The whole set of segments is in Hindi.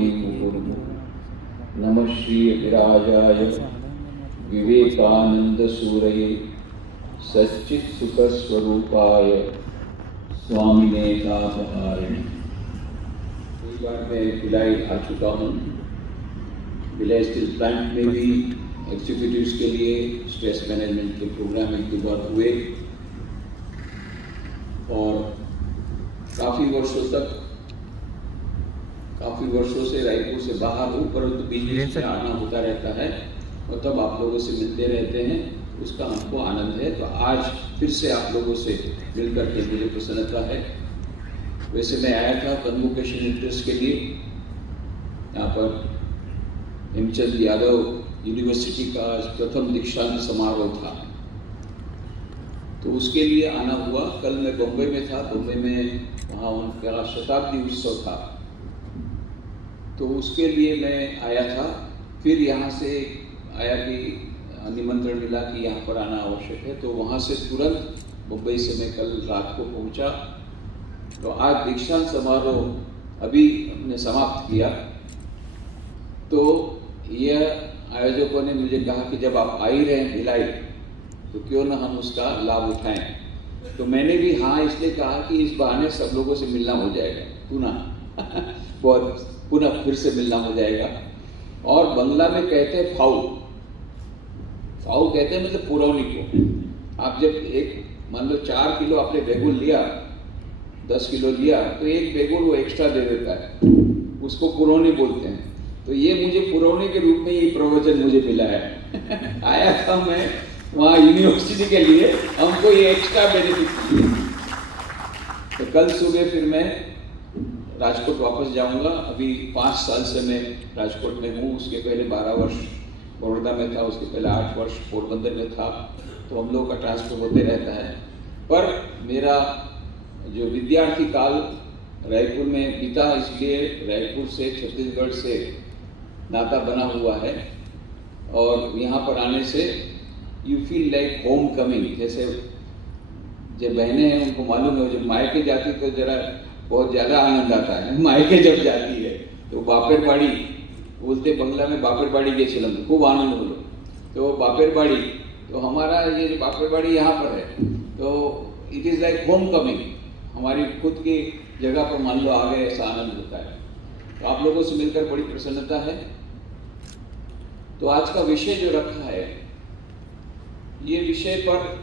तस्मै मुहुर्मुहुः नमः श्री विराजाय विवेकानंदसूरये सच्चित्सुखस्वरूपाय स्वामिने नाथाय। कई बार मैं भिलाई आ चुका हूँ। भिलाई स्टील प्लांट में भी एग्जीक्यूटिव्स के लिए स्ट्रेस मैनेजमेंट के प्रोग्राम एक दो बार हुए और काफ़ी वर्षों से रायपुर से बाहर हूँ, परंतु बीच में आना होता रहता है और तब आप लोगों से मिलते रहते हैं, उसका हमको आनंद है। तो आज फिर से आप लोगों से मिल करके मुझे प्रसन्नता है। वैसे मैं आया था कन्वोकेशन इंटरेस्ट के लिए। यहाँ पर हेमचंद यादव यूनिवर्सिटी का प्रथम दीक्षांत समारोह था, तो उसके लिए आना हुआ। कल मैं बम्बई में था, बम्बई में वहाँ उनका शताब्दी उत्सव था, तो उसके लिए मैं आया था। फिर यहाँ से आया कि निमंत्रण मिला कि यहाँ पर आना आवश्यक है, तो वहाँ से तुरंत मुंबई से मैं कल रात को पहुँचा। तो आज दीक्षांत समारोह अभी हमने समाप्त किया, तो यह आयोजकों ने मुझे कहा कि जब आप आ ही रहे हैं भिलाई, तो क्यों ना हम उसका लाभ उठाएं। तो मैंने भी हाँ इसलिए कहा कि इस बहाने सब लोगों से मिलना हो जाएगा, पुनः फिर से मिलना हो जाएगा। और बंगला में कहते हैं फाऊ कहते हैं मतलब पुरौनी को। आप जब एक मान लो 4 किलो आपने बेगुन लिया, 10 किलो लिया, तो एक बेगुन वो एक्स्ट्रा दे देता है, उसको पुरौनी बोलते हैं। तो ये मुझे पुरौनी के रूप में ये प्रवचन मुझे मिला है। आया था मैं वहाँ यूनिवर्सिटी के लिए, हमको ये एक्स्ट्रा बेनिफिट मिले। तो कल सुबह फिर मैं राजकोट वापस जाऊंगा। अभी 5 साल से मैं राजकोट में हूँ। उसके पहले 12 वर्ष बड़ौदा में था, उसके पहले 8 वर्ष पोरबंदर में था। तो हम लोगों का ट्रांसफर होते रहता है, पर मेरा जो विद्यार्थी काल रायपुर में बीता, इसलिए रायपुर से छत्तीसगढ़ से नाता बना हुआ है। और यहाँ पर आने से you feel like home coming. जैसे जो बहनें हैं उनको मालूम है, जब मायके जाती तो जरा बहुत ज़्यादा आनंद आता है। मायके जब जाती है तो बापेर बाड़ी बोलते, बंगला में बापेर बाड़ी के चलन खूब आनंद हो लो। तो बापेर बाड़ी, तो हमारा ये जो बापेर बाड़ी यहाँ पर है, तो it is like home coming. हमारी खुद की जगह पर मान लो आ गए, ऐसा आनंद होता है। तो आप लोगों से मिलकर बड़ी प्रसन्नता है। तो आज का विषय जो रखा है, ये विषय पर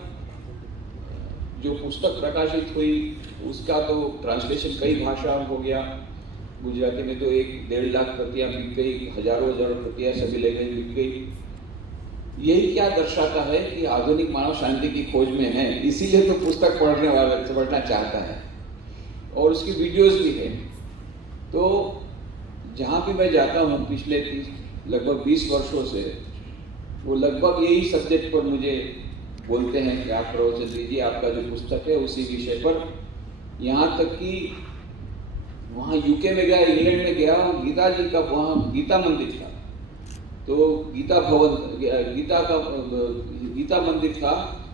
जो पुस्तक प्रकाशित हुई उसका तो ट्रांसलेशन कई भाषाओं में हो गया। गुजराती में तो 1-1.5 लाख प्रतियां बिक गई, हजारों प्रतियां सभी लैंग्वेज बिक गई। यही क्या दर्शाता है कि आधुनिक मानव शांति की खोज में है, इसीलिए तो पुस्तक पढ़ना चाहता है। और उसकी वीडियोस भी है। तो जहाँ भी मैं जाता हूँ पिछले लगभग 20 वर्षों से, वो लगभग यही सब्जेक्ट पर मुझे बोलते हैं कि आप प्रवचन दीजिए, आपका जो पुस्तक है उसी विषय पर। यहाँ तक कि वहाँ यूके में गया, इंग्लैंड में गया, गीता जी का वहाँ गीता मंदिर था, तो गीता मंदिर था।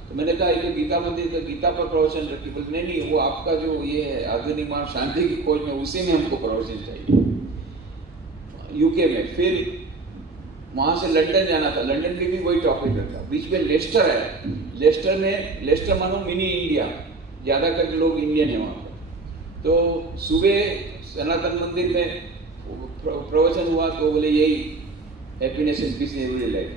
तो मैंने कहा ये गीता मंदिर का गीता पर प्रवचन रखी, बोलते नहीं, वो आपका जो ये है आधुनिक मानव शांति की खोज में, उसी में हमको प्रवचन चाहिए यूके में। फिर वहाँ से लंदन जाना था, लंदन में भी वही टॉपिक रखा। बीच में लेस्टर है, लेस्टर मानो मिनी इंडिया, ज़्यादा करके लोग इंडियन है वहाँ पर। तो सुबह सनातन मंदिर में प्रवचन हुआ, तो बोले यही happiness and peace in everyday life,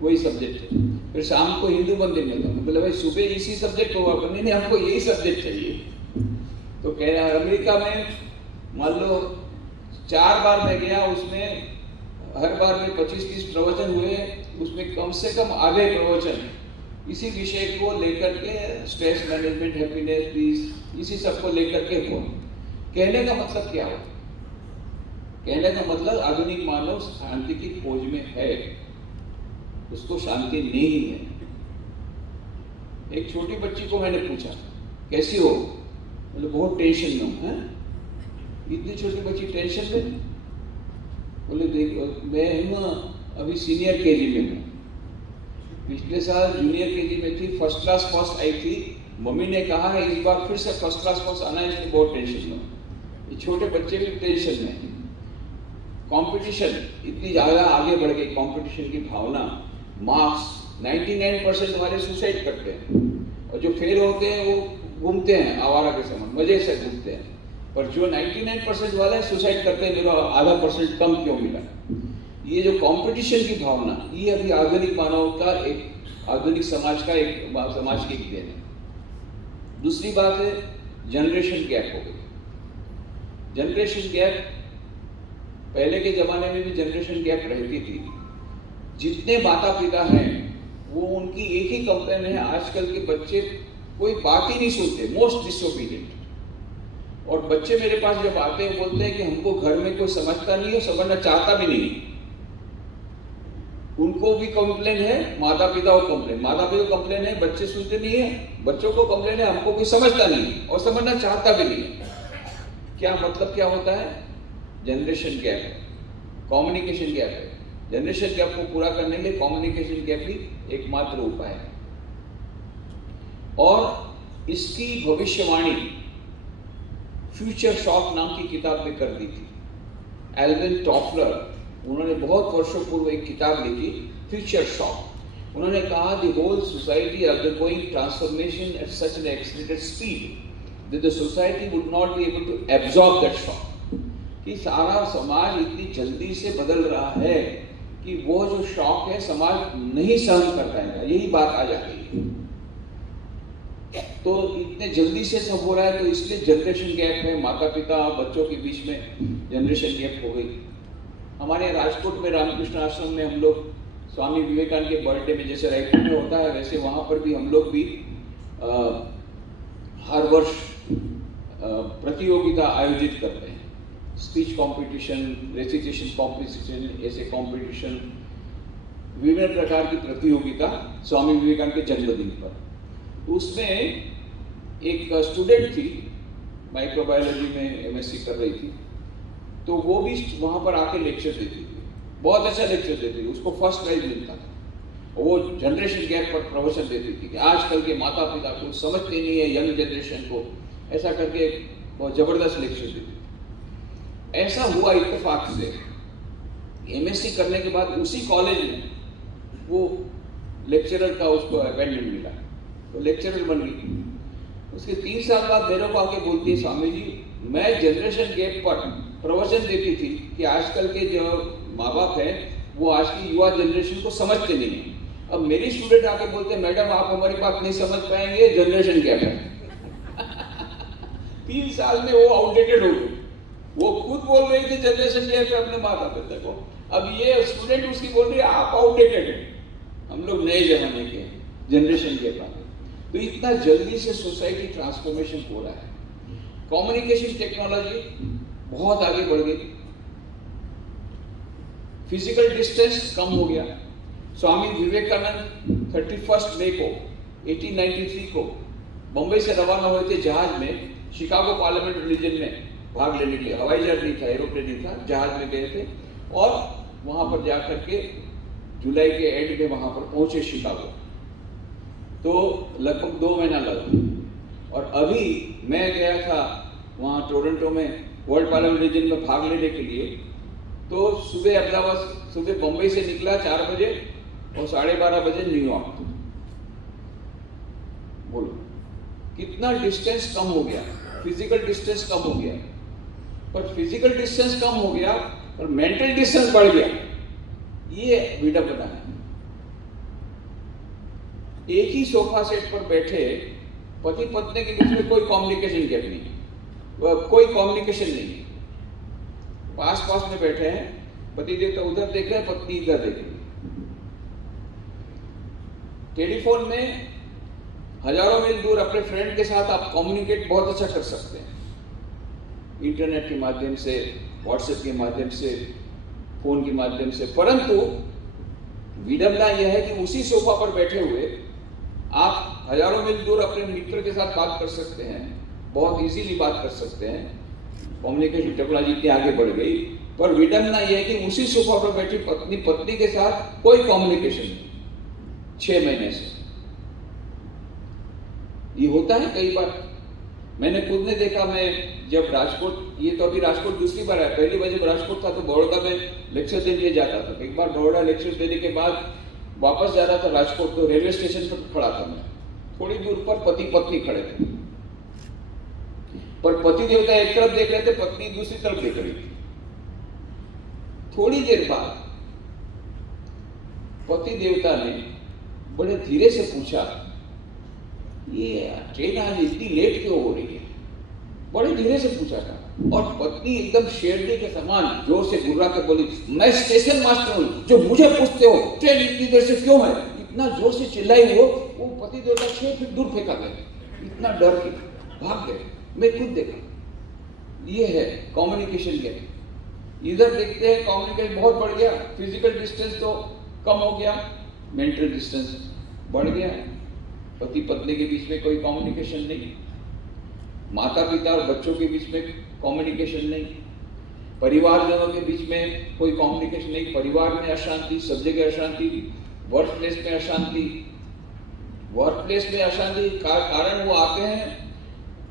वही सब्जेक्ट है। फिर शाम को हिंदू मंदिर में था, बोले भाई सुबह इसी सब्जेक्ट को हुआ, नहीं हमको यही सब्जेक्ट चाहिए। तो कह रहे हैं अमेरिका में मान लो 4 बार मैं गया, उसमें हर बार में 25-30 प्रवचन हुए, उसमें कम से कम आधे प्रवचन इसी विषय को लेकर के, स्ट्रेस मैनेजमेंट, हैप्पीनेस, पीस, इसी सब को लेकर के हो। कहने का मतलब क्या हो? कहने का मतलब आधुनिक मानव शांति की खोज में है, उसको शांति नहीं है। एक छोटी बच्ची को मैंने पूछा कैसी हो, बोले बहुत टेंशन में हूँ। इतनी छोटी बच्ची टेंशन में? बोले देखो मैं हूँ अभी सीनियर केजी में हूँ, पिछले साल जूनियर केजी में थी, फर्स्ट क्लास फर्स्ट आई थी। मम्मी ने कहा है इस बार फिर से फर्स्ट क्लास फर्स्ट आना है, इसलिए बहुत टेंशन में। ये छोटे बच्चे भी टेंशन में। कंपटीशन इतनी ज़्यादा आगे बढ़ गई, कंपटीशन की भावना, मार्क्स 99% वाले सुसाइड करते हैं और जो फेल होते हैं वो घूमते हैं आवारा के समान, मजे से घूमते हैं। पर जो 99% वाले सुसाइड करते हैं, मेरा आधा % कम क्यों मिला? ये जो कंपटीशन की भावना, ये अभी आधुनिक मानव का एक, आधुनिक समाज का एक, समाज की एक देन है। दूसरी बात है जनरेशन गैप हो गई। जनरेशन गैप, पहले के जमाने में भी जनरेशन गैप रहती थी। जितने माता पिता हैं वो उनकी एक ही कंप्लेन है, आजकल के बच्चे कोई बात ही नहीं सुनते, मोस्ट डिसोबीडिएंट। और बच्चे मेरे पास जब आते हैं बोलते हैं कि हमको घर में कोई समझता नहीं है, समझना चाहता भी नहीं। उनको भी कंप्लेन है, माता पिता को कंप्लेन, माता पिता को कंप्लेन है, बच्चे सुनते नहीं है, बच्चों को कंप्लेन है, हमको कोई समझता नहीं और समझना चाहता भी नहीं है। क्या मतलब क्या होता है? जनरेशन गैप है, कम्युनिकेशन गैप है। जनरेशन गैप को पूरा करने के लिए कम्युनिकेशन गैप ही एकमात्र उपाय है। और इसकी भविष्यवाणी फ्यूचर शॉक नाम की किताब में कर दी थी। एल्विन टॉफलर, उन्होंने बहुत वर्षों पूर्व एक किताब लिखी, फ्यूचर शॉक। उन्होंने कहा the whole society undergoing transformation at such an accelerated speed that the society would not be able to absorb that shock. कि सारा समाज इतनी जल्दी से बदल रहा है कि वो जो शॉक है समाज नहीं सहन कर पाएगा, यही बात आ जाती है। तो इतने जल्दी से सब हो रहा है, तो इसलिए जनरेशन गैप है, माता पिता बच्चों के बीच में जनरेशन गैप हो गई। हमारे राजकोट में रामकृष्ण आश्रम में हम लोग स्वामी विवेकानंद के बर्थडे में जैसे रायपुर में होता है, वैसे वहाँ पर भी हम लोग भी हर वर्ष प्रतियोगिता आयोजित करते हैं। स्पीच कंपटीशन, रेसिटेशन कंपटीशन, ऐसे कंपटीशन, विभिन्न प्रकार की प्रतियोगिता स्वामी विवेकानंद के जन्मदिन पर। उसमें एक स्टूडेंट थी, माइक्रोबायोलॉजी में एमएससी कर रही थी, तो वो भी वहाँ पर आके लेक्चर देती थी, बहुत अच्छा लेक्चर देती थी, उसको फर्स्ट प्राइज मिलता था। वो जनरेशन गैप पर प्रवचन देती थी कि आजकल के माता पिता को समझते नहीं है, यंग जनरेशन को, ऐसा करके बहुत ज़बरदस्त लेक्चर देती थी। ऐसा हुआ इत्तेफाक से, एमएससी करने के बाद उसी कॉलेज में वो लेक्चरर का उसको अपॉइंटमेंट मिला, तो लेक्चरर बन गई। उसके 3 साल बाद मेरे को आके बोलती है, स्वामी जी मैं जनरेशन गैप पर प्रवचन देती थी कि आजकल के जो माँ बाप हैं वो आज की युवा जनरेशन को समझते नहीं है। अब मेरी स्टूडेंट आके बोलते हैं मैडम आप हमारी बात नहीं समझ पाएंगे, जनरेशन गैप है। 3 साल में वो आउटडेटेड हो गई। वो खुद बोल रही थी जनरेशन गैप है अपने माता पिता को, अब ये स्टूडेंट उसकी बोल रही है आप आउटडेटेड है, हम लोग नए जमाने के हैं, जनरेशन गैप आ गई। तो इतना जल्दी से सोसाइटी ट्रांसफॉर्मेशन हो रहा है। कम्युनिकेशन टेक्नोलॉजी बहुत आगे बढ़ गई, फिजिकल डिस्टेंस कम हो गया। स्वामी विवेकानंद 31 मई को 1893 को बम्बई से रवाना हुए थे जहाज में, शिकागो पार्लियामेंट रिलीजन में भाग लेने के लिए। हवाई जहाज नहीं था, एरोप्लेन नहीं था, जहाज में गए थे और वहां पर जाकर के जुलाई के एंड में वहां पर पहुंचे शिकागो। तो लगभग 2 महीना लगा। और अभी मैं गया था वहाँ टोरंटो में वर्ल्ड पार्लियामेंट रीजन में भाग लेने के लिए, तो सुबह अहमदाबाद, सुबह बम्बई से निकला 4 बजे और 12:30 बजे न्यूयॉर्क। बोलो कितना डिस्टेंस कम हो गया, फिजिकल डिस्टेंस कम हो गया। पर फिजिकल डिस्टेंस कम हो गया और मेंटल डिस्टेंस बढ़ गया, ये विडंबना है। एक ही सोफा सेट पर बैठे पति पत्नी के बीच में कोई कम्युनिकेशन गैप नहीं, कोई कम्युनिकेशन नहीं। पास पास में बैठे हैं, पति देवता उधर देख रहे हैं, पत्नी इधर देख रही है। टेलीफोन में हजारों मील दूर अपने फ्रेंड के साथ आप कम्युनिकेट बहुत अच्छा कर सकते हैं, इंटरनेट के माध्यम से, व्हाट्सएप के माध्यम से, फोन के माध्यम से। परंतु विडंबना यह है कि उसी सोफा पर बैठे हुए आप हजारों मील दूर अपने मित्र के साथ बात कर सकते हैं, बहुत इजीली बात कर सकते हैं। कम्युनिकेशन टेक्नोलॉजी इतनी आगे बढ़ गई, पर विडंबना यह है कि उसी सोफा पर बैठी पत्नी के साथ कोई कम्युनिकेशन नहीं 6 महीने से। ये होता है कई बार, मैंने खुद ने देखा। मैं जब राजकोट, ये तो अभी राजकोट दूसरी बार है, पहली बार जब राजकोट था तो बड़ौदा में लेक्चर देने जाता था। एक बार बड़ौदा लेक्चर देने के बाद वापस जा रहा था राजकोट, तो रेलवे स्टेशन पर खड़ा था मैं, थोड़ी दूर पर पति पत्नी खड़े थे, पर पति देवता एक तरफ देख रहे थे, पत्नी दूसरी तरफ देख रही थी। थोड़ी देर बाद पति देवता ने बड़े धीरे से पूछा, ये ट्रेन आज इतनी लेट क्यों हो रही है? बड़े धीरे से पूछा था, और पत्नी एकदम शेरनी के समान जोर से गुर्रा के बोली, मैं स्टेशन मास्टर हूं, जो मुझे पूछते हो ट्रेन इतनी देर से क्यों है? इतना जोर से चिल्लाई वो पति देवता 6 फीट दूर फेंका गए, इतना डर के भाग गए। मैं खुद देखा, ये है कम्युनिकेशन गैप। इधर देखते हैं कम्युनिकेशन बहुत बढ़ गया, फिजिकल डिस्टेंस तो कम हो गया, मेंटल डिस्टेंस बढ़ गया। पति पत्नी के बीच में कोई कम्युनिकेशन नहीं, माता पिता और बच्चों के बीच में कम्युनिकेशन नहीं, परिवारजनों के बीच में कोई कम्युनिकेशन नहीं, परिवार में अशांति, सब जगह अशांति, वर्क प्लेस में अशांति। वर्क प्लेस में अशांति का कारण वो आते हैं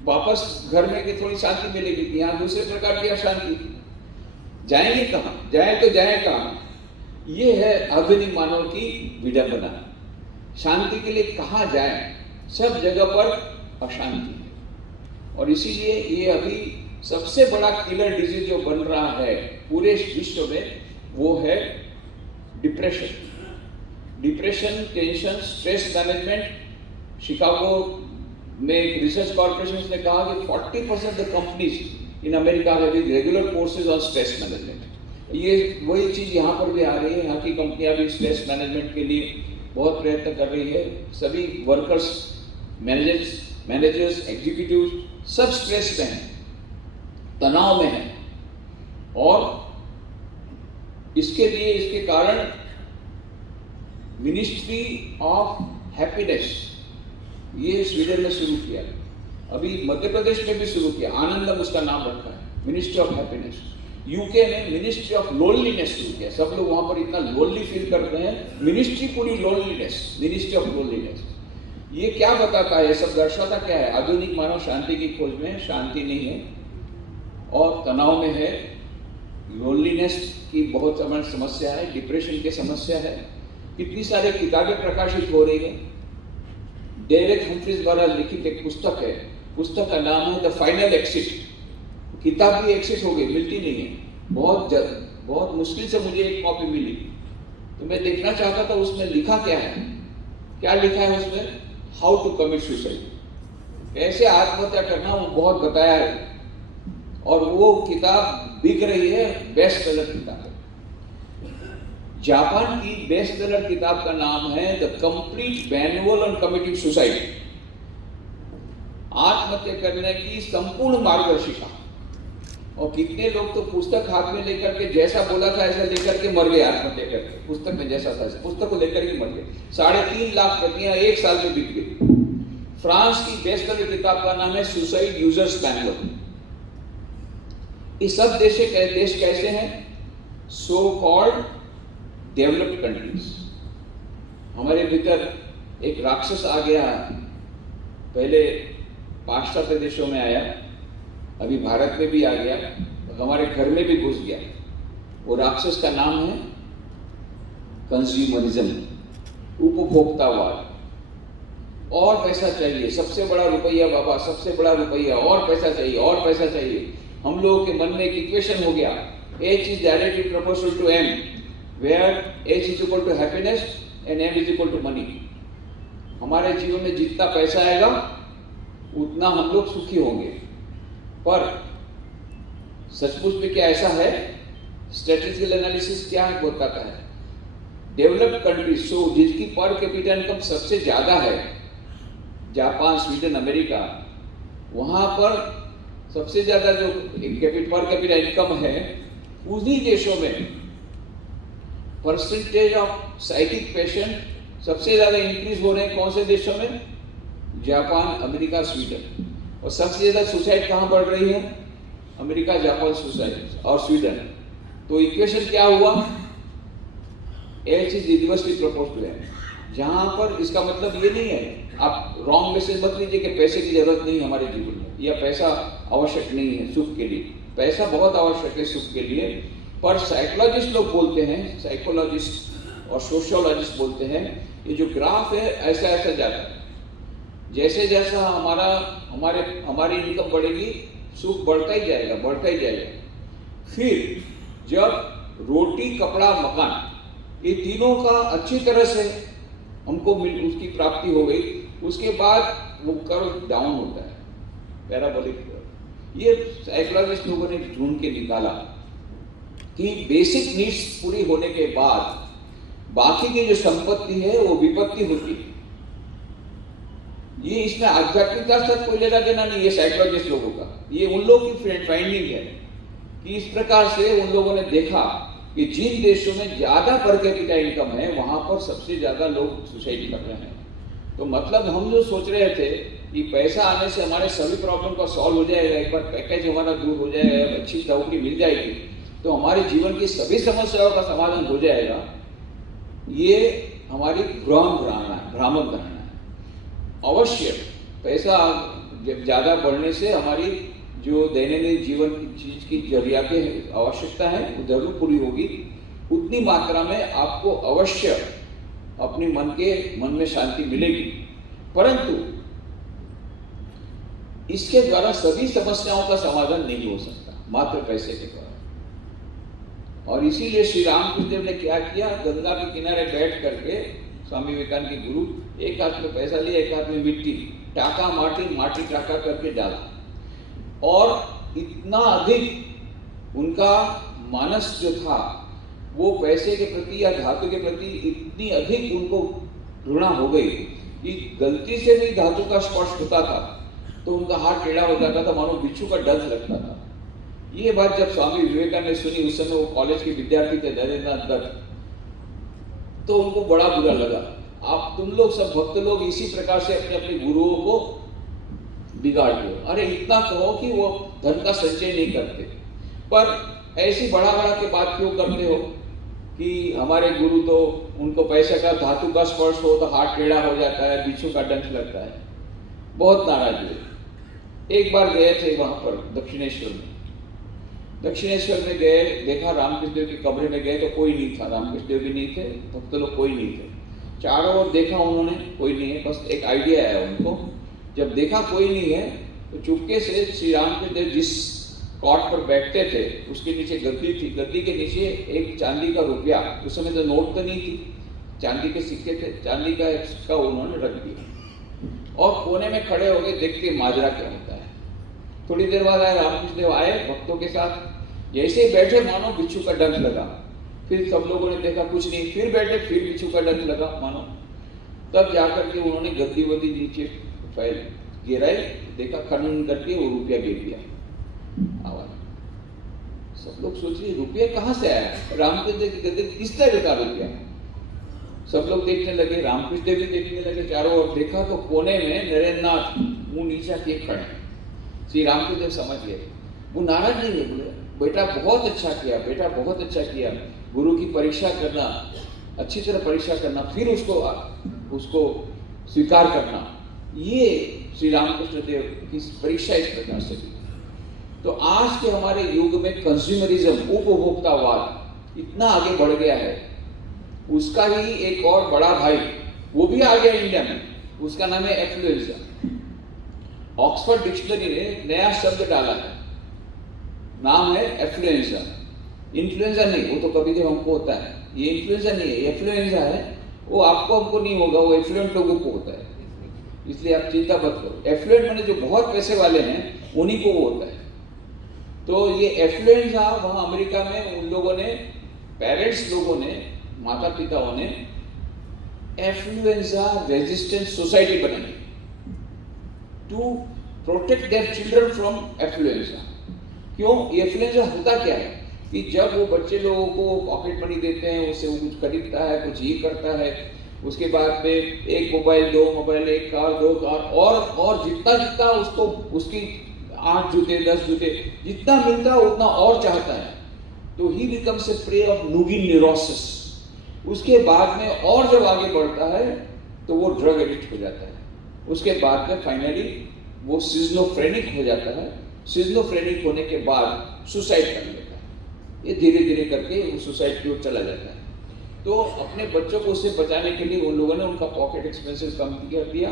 वापस घर में कि थोड़ी शांति मिलेगी, यहाँ दूसरे प्रकार की अशांति। जाएंगे कहाँ, जाए तो जाए कहाँ? ये है आधुनिक मानव की विडंबना। शांति के लिए कहाँ जाए? सब जगह पर अशांति है, और इसीलिए ये अभी सबसे बड़ा किलर डिजीज जो बन रहा है पूरे विश्व में, वो है depression. Depression, tension, stress management. Chicago में एक रिसर्च कॉर्पोरेशन ने कहा कि 40% the companies in America having regular courses on stress management. ये वही चीज यहाँ पर भी आ रही है, यहाँ की कंपनियां भी स्ट्रेस मैनेजमेंट के लिए बहुत प्रयत्न कर रही है। सभी वर्कर्स, मैनेजर्स, एग्जीक्यूटिव सब स्ट्रेस में हैं, तनाव में हैं, और इसके लिए, इसके कारण मिनिस्ट्री ऑफ हैप्पीनेस ये स्वीडन में शुरू किया, अभी मध्य प्रदेश में भी शुरू किया, आनंदम उसका नाम रखा है, मिनिस्ट्री ऑफ हैप्पीनेस। यूके ने मिनिस्ट्री ऑफ लोनलीनेस शुरू किया, सब लोग वहां पर इतना लोनली फील करते हैं, मिनिस्ट्री पूरी लोनलीनेस, मिनिस्ट्री ऑफ लोनलीनेस। ये क्या बताता है, सब दर्शाता क्या है? आधुनिक मानव शांति की खोज में, शांति नहीं है और तनाव में है, लोनलीनेस की बहुत समस्या है, डिप्रेशन की समस्या है। कितनी सारी किताबें प्रकाशित हो रही है। डेरेक हम्फ्रीज द्वारा लिखित एक पुस्तक है, पुस्तक का नाम है द फाइनल एक्सिट। किताब भी एक्सेस हो गई, मिलती नहीं है, बहुत मुश्किल से मुझे एक कॉपी मिली, तो मैं देखना चाहता था उसमें लिखा क्या है। क्या लिखा है उसमें? हाउ टू कमिट सुसाइड, कैसे आत्महत्या करना, वो बहुत बताया है, और वो किताब बिक रही है, बेस्ट सेलर किताब है। जापान की बेस्ट सेलर किताब का नाम है the complete manual on committing suicide, आत्महत्या करने की संपूर्ण मार्गदर्शिका। और कितने लोग तो पुस्तक हाथ में लेकर के जैसा बोला था ऐसा लेकर के मर गए आत्महत्या करके, पुस्तक में जैसा था पुस्तक को लेकर के मर गए। 3.5 लाख प्रतियां एक साल में बिक गई। फ्रांस की बेस्ट सेलर किताब का नाम है सुसाइड यूजर्स मैनुअल। ये सब देश कैसे हैं? So called developed countries. हमारे भीतर एक राक्षस आ गया, पहले पाश्चात्य देशों में आया, अभी भारत में भी आ गया, हमारे घर में भी घुस गया। वो राक्षस का नाम है कंज्यूमरिज्म, उपभोक्तावाद। और पैसा चाहिए, सबसे बड़ा रुपया बाबा, सबसे बड़ा रुपया, और पैसा चाहिए, और पैसा चाहिए। हम लोगों के मन में एक इक्वेशन हो गया, H is directly proportional to M, where H is equal to happiness and M is equal to money। हमारे जीवन में जितना पैसा आएगा उतना हम लोग सुखी होंगे। पर सचमुच में क्या ऐसा है? स्टैटिस्टिकल एनालिसिस क्या बताता है? डेवलप्ड कंट्रीज, सो जिसकी पर कैपिटा इनकम सबसे ज्यादा है, जापान, स्वीडन, अमेरिका, वहां पर सबसे ज्यादा जो पर कैपिटा इनकम है, उन्हीं देशों में परसेंटेज ऑफ साइकिक पेशेंट सबसे ज्यादा इंक्रीज हो रहे हैं। कौन से देशों में? Japan, America, Sweden. और सबसे ज्यादा सुसाइड कहां बढ़ रही है? अमेरिका, जापान, सुसाइड और स्वीडन। तो इक्वेशन क्या हुआ? H is inversely proportional है। जहां पर इसका मतलब ये नहीं है, आप रॉन्ग मैसेज मत लीजिए कि पैसे की जरूरत नहीं हमारे जीवन में, या पैसा आवश्यक नहीं है सुख के लिए। पैसा बहुत आवश्यक है सुख के लिए, पर साइकोलॉजिस्ट लोग बोलते हैं, साइकोलॉजिस्ट और सोशियोलॉजिस्ट बोलते हैं, ये जो ग्राफ है ऐसा ऐसा जाता है, जैसे जैसा हमारी इनकम बढ़ेगी सुख बढ़ता ही जाएगा, बढ़ता ही जाएगा। फिर जब रोटी कपड़ा मकान ये तीनों का अच्छी तरह से हमको उसकी प्राप्ति हो गई, उसके बाद वो कर्व डाउन होता है, पैराबोलिक। ये साइकोलॉजिस्ट लोगों ने ढूंढ के निकाला कि बेसिक नीड्स पूरी होने के बाद बाकी की जो संपत्ति है वो विपत्ति होती है। ये इसमें आध्यात्मिकता से कोई लेना देना नहीं, ये साइकोलॉजिस्ट लोगों का, ये उन लोगों की फाइंडिंग है कि इस प्रकार से उन लोगों ने देखा कि जिन देशों में ज्यादा पर कैपिटा इनकम है वहां पर सबसे ज्यादा लोग सुसाइड कर रहे हैं। तो मतलब हम जो सोच रहे थे कि पैसा आने से हमारे सभी प्रॉब्लम का सॉल्व हो जाएगा, एक बार पैकेज हमारा दूर हो जाएगा, अच्छी नौकरी मिल जाएगी तो हमारे जीवन की सभी समस्याओं का समाधान हो जाएगा, ये हमारी भ्रामक धारणा है। अवश्य पैसा ज्यादा बढ़ने से हमारी जो दैनंदिन जीवन की चीज की जरूरियातें आवश्यकता है वो जरूर पूरी होगी, उतनी मात्रा में आपको अवश्य अपने मन में शांति मिलेगी, परंतु इसके द्वारा सभी समस्याओं का समाधान नहीं हो सकता मात्र पैसे के द्वारा। और इसीलिए श्री रामकृष्ण देव ने क्या किया, गंगा के किनारे बैठ करके स्वामी विवेकानंद के गुरु, एक हाथ में पैसा लिया, एक हाथ में मिट्टी, टाका माटी टाका करके डाला, और इतना अधिक उनका मानस जो था वो पैसे के प्रति या धातु के प्रति इतनी अधिक उनको घृणा हो गई कि गलती से भी धातु का स्पर्श होता था तो उनका हाथ टेढ़ा हो जाता था, मानो बिच्छू का डंक लगता था। ये बात जब स्वामी विवेकानंद ने सुनी, उस समय वो कॉलेज के विद्यार्थी थे, नरेंद्रनाथ दत्त, तो उनको बड़ा बुरा लगा। आप तुम लोग सब भक्त लोग इसी प्रकार से अपने अपने गुरुओं को बिगाड़ दो, अरे इतना कहो कि वो धन का संचय नहीं करते, पर ऐसी बड़ा के बात क्यों करते हो कि हमारे गुरु तो उनको पैसे का धातु का स्पर्श हो तो हाथ टेढ़ा हो जाता है, बिच्छू का डंक लगता है। बहुत नाराज हुए। एक बार गए थे वहां पर दक्षिणेश्वर में गए, देखा रामकृष्ण देव के कमरे में गए तो कोई नहीं था, रामकृष्ण देव भी नहीं थे, भक्त लोग कोई नहीं थे, चारों ओर देखा उन्होंने, कोई नहीं है, बस एक आइडिया आया उनको। जब देखा कोई नहीं है तो चुपके से श्री रामकृष्ण देव जिस कॉट पर बैठते थे उसके नीचे गद्दी थी, गद्दी के नीचे एक चांदी का रुपया, उस समय तो नोट तो नहीं थी, चांदी के सिक्के थे, चांदी का एक सिक्का उन्होंने रख दिया और कोने में खड़े हो गए देखते माजरा क्या होता है। थोड़ी देर बाद आए रामकृष्ण देव, आए भक्तों के साथ, जैसे ही बैठे मानो बिच्छू का डंक लगा, फिर सब लोगों ने देखा कुछ नहीं, फिर बैठे, फिर बिच्छू का डंक लगा मानो, तब जाकर के उन्होंने गद्दी वद्दी नीचे फाइल गिराई, देखा खनन करके वो रुपया गिर गया। आवाज, सब लोग सोच रहे रुपया कहाँ से आया, रामकृष्ण देव की गद्दी किस तरह का रुपया। सब लोग देखने लगे, रामकृष्ण देव भी देखने लगे, चारों ओर देखा तो कोने में नरेंद्रनाथ मुंह नीचा किए खड़े। श्री रामकृष्ण देव समझ गए, वो नाराज नहीं हुए, बोले बेटा बहुत अच्छा किया, बेटा बहुत अच्छा किया, गुरु की परीक्षा करना, अच्छी तरह परीक्षा करना, फिर उसको स्वीकार करना, ये श्री रामकृष्ण देव की परीक्षा इस प्रकार से की। तो आज के हमारे युग में कंज्यूमरिज्म, उपभोक्तावाद इतना आगे बढ़ गया है, उसका ही एक और बड़ा भाई वो भी आ गया इंडिया में, उसका नाम है एफ्लुएंजा। ऑक्सफोर्ड डिक्शनरी ने नया शब्द डाला है, नाम है एफ्लुएंजा। इन्फ्लुएंजा नहीं, वो तो कभी जब हमको होता है, ये इन्फ्लुएंजा नहीं है, एफ्लुएंजा है, वो आपको हमको नहीं होगा, वो एफ्लुएंट लोगों को होता है, इसलिए आप चिंता मत करो। एफ्लुएंट माने जो बहुत पैसे वाले हैं उन्हीं को वो होता है। तो ये एफ्लुएंजा वहां अमेरिका में उन लोगों ने, पेरेंट्स लोगों ने, माता पिताओं ने एफ्लुएंजा रेजिस्टेंट सोसाइटी बनाई to protect their children from affluenza. क्यों? एफ्लुएंजा होता क्या है कि जब वो बच्चे लोगों को पॉकेट मनी देते हैं, उससे वो कुछ खरीदता है, कुछ ये करता है, उसके बाद में एक मोबाइल, दो मोबाइल, एक कार, दो कार, और जितना उसको उसकी 8 जूते 10 जूते जितना मिलता है उतना और चाहता है, तो he becomes a prey of noogenic neurosis. उसके बाद में और जब आगे बढ़ता है तो वो ड्रग एडिक्ट हो जाता है, उसके बाद में फाइनली वो सिजोफ्रेनिक हो जाता है, सिजोफ्रेनिक होने के बाद सुसाइड कर लेता है। ये धीरे धीरे करके वो सुसाइड की ओर चला जाता है। तो अपने बच्चों को उससे बचाने के लिए उन लोगों ने उनका पॉकेट एक्सपेंसेस कम कर दिया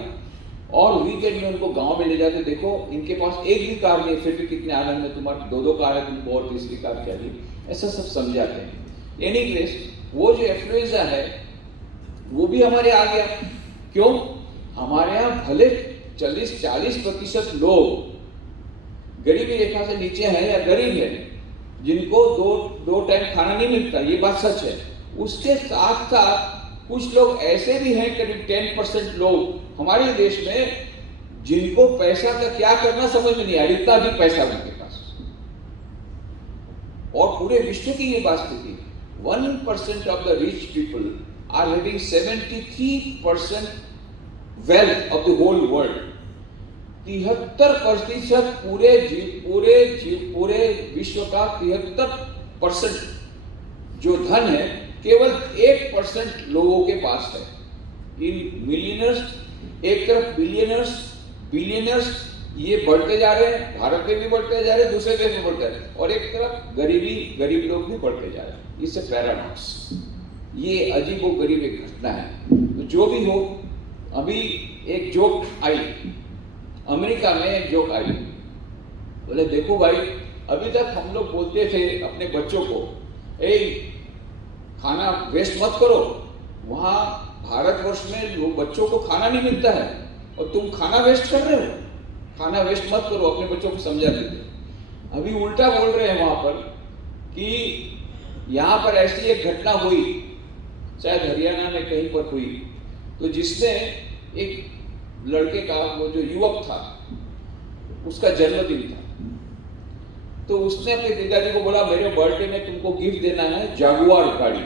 और वीकेंड में उनको गांव में ले जाते, देखो इनके पास एक भी कार नहीं, फिर भी कितने आनंद में तुम्हारे दो कार है, तुमको और तीसरी कार चाहिए, ऐसा सब समझाते हैं। एनी केस वो जो एफ्लुएंजा है वो भी हमारे आ गया। क्यों? हमारे यहाँ भले 40% लोग गरीबी रेखा से नीचे हैं या गरीब है, जिनको दो टाइम खाना नहीं मिलता, ये बात सच है। उसके साथ साथ कुछ लोग ऐसे भी हैं, करीब 10% लोग हमारे देश में, जिनको पैसा का क्या करना समझ में नहीं आ रहा, इतना भी पैसा उनके पास। और पूरे विश्व की ये बात स्थिति, 1% of the rich people are having 73% wealth of the whole world. 73% पूरे विश्व का 73% जो धन है केवल 1% लोगों के पास है। इन मिलियनर्स, एक तरफ बिलियनर्स ये बढ़ते जा रहे हैं, भारत में भी बढ़ते जा रहे हैं, दूसरे देश में बढ़ते जा रहे हैं, और एक तरफ गरीब लोग भी बढ़ते जा रहे हैं। इससे पैराडॉक्स, ये अजीबोगरीब एक घटना है। तो जो भी हो, अभी एक जोक आई, अमेरिका में एक जोक आई, बोले देखो भाई, अभी तक हम लोग बोलते थे अपने बच्चों को, खाना वेस्ट मत करो। वहां भारतवर्ष में लोग बच्चों को खाना नहीं मिलता है और तुम खाना वेस्ट कर रहे हो, खाना वेस्ट मत करो, अपने बच्चों को समझा देते। अभी उल्टा बोल रहे हैं वहां पर कि यहाँ पर ऐसी एक घटना हुई, शायद हरियाणा में कहीं पर हुई, तो जिसने एक लड़के का, वो जो युवक था, उसका जन्मदिन था, तो उसने अपने पिताजी को बोला मेरे बर्थडे में तुमको गिफ्ट देना है जागुआर गाड़ी।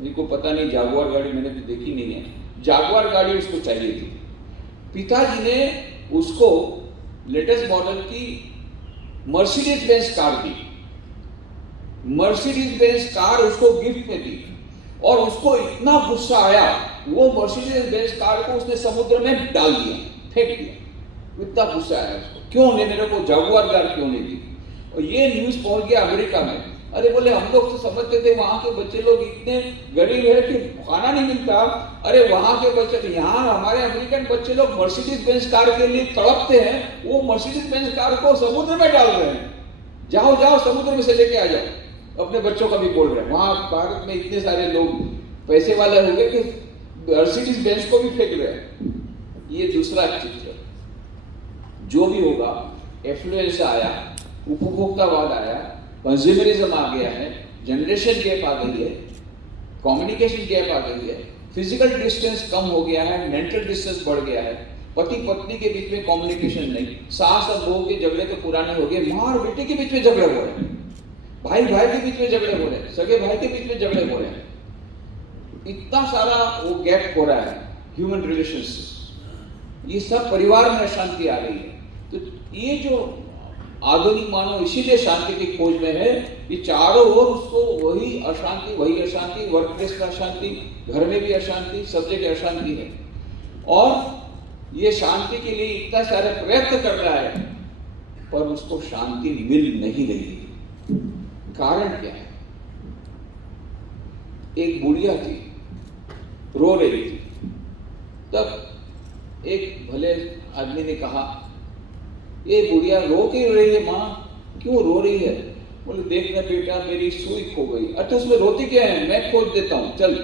मेरे को पता नहीं जागुआर गाड़ी, मैंने तो देखी नहीं है, जागुआर गाड़ी उसको चाहिए थी। पिताजी ने उसको लेटेस्ट मॉडल की मर्सिडीज बेंज कार दी, मर्सिडीज बेंज कार उसको गिफ्ट में दी, और उसको इतना गुस्सा आया, वो मर्सिडीज बेंज कार को उसने समुद्र में डाल दिया, फेंक दिया। इतना गुस्सा आया उसको, क्यों ने मेरे को जागुआर कार क्यों नहीं दी। और ये न्यूज पहुंच गया अमेरिका में। अरे बोले हम लोग तो समझते थे वहां के बच्चे लोग इतने गरीब है कि खाना नहीं मिलता, अरे वहां के बच्चे, यहाँ हमारे अमेरिकन बच्चे लोग मर्सिडीज बेंज कार के लिए तड़पते हैं, वो मर्सिडीज बेंज कार को समुद्र में डाल रहे हैं। जाओ समुद्र में से लेके आ जाओ। अपने बच्चों का भी बोल रहे हैं, वहां भारत में इतने सारे लोग पैसे वाले हो गए कि मर्सिडीज बेंज को भी फेंक रहे हैं। ये दूसरा चित्र। जो भी होगा, एफ्लुएंसा आया, उपभोक्तावाद आया, कंज्यूमरिज्म आ गया है, जनरेशन गैप आ गई है, कम्युनिकेशन गैप आ गई है, फिजिकल डिस्टेंस कम हो गया है, मेंटल डिस्टेंस बढ़ गया है, पति पत्नी के बीच में कम्युनिकेशन नहीं, सास और बहू के झगड़े तो पुराने हो गए, माँ और बेटे के बीच में झगड़े हो रहे हैं, भाई के बीच में झगड़े हो रहे हैं, सगे भाई के बीच में झगड़े हो रहे हैं। इतना सारा वो गैप हो रहा है ह्यूमन रिलेशंस। ये सब परिवार में अशांति आ रही है। तो ये जो आधुनिक मानव इसीलिए शांति की खोज में है कि चारों ओर उसको वही अशांति, वर्क प्लेस का अशांति, घर में भी अशांति, सब जगह अशांति है। और ये शांति के लिए इतना सारे प्रयत्न कर रहा है, पर उसको शांति मिल नहीं रही है। कारण क्या है? एक बुढ़िया थी, रो रही थी, तब एक भले आदमी ने कहा, ये बुढ़िया रो क्यों रही है माँ, क्यों रो रही है? बोले देखना बेटा, मेरी सुई खो गई। अच्छा उसमें रोती क्या है, मैं खोज देता हूँ, चल।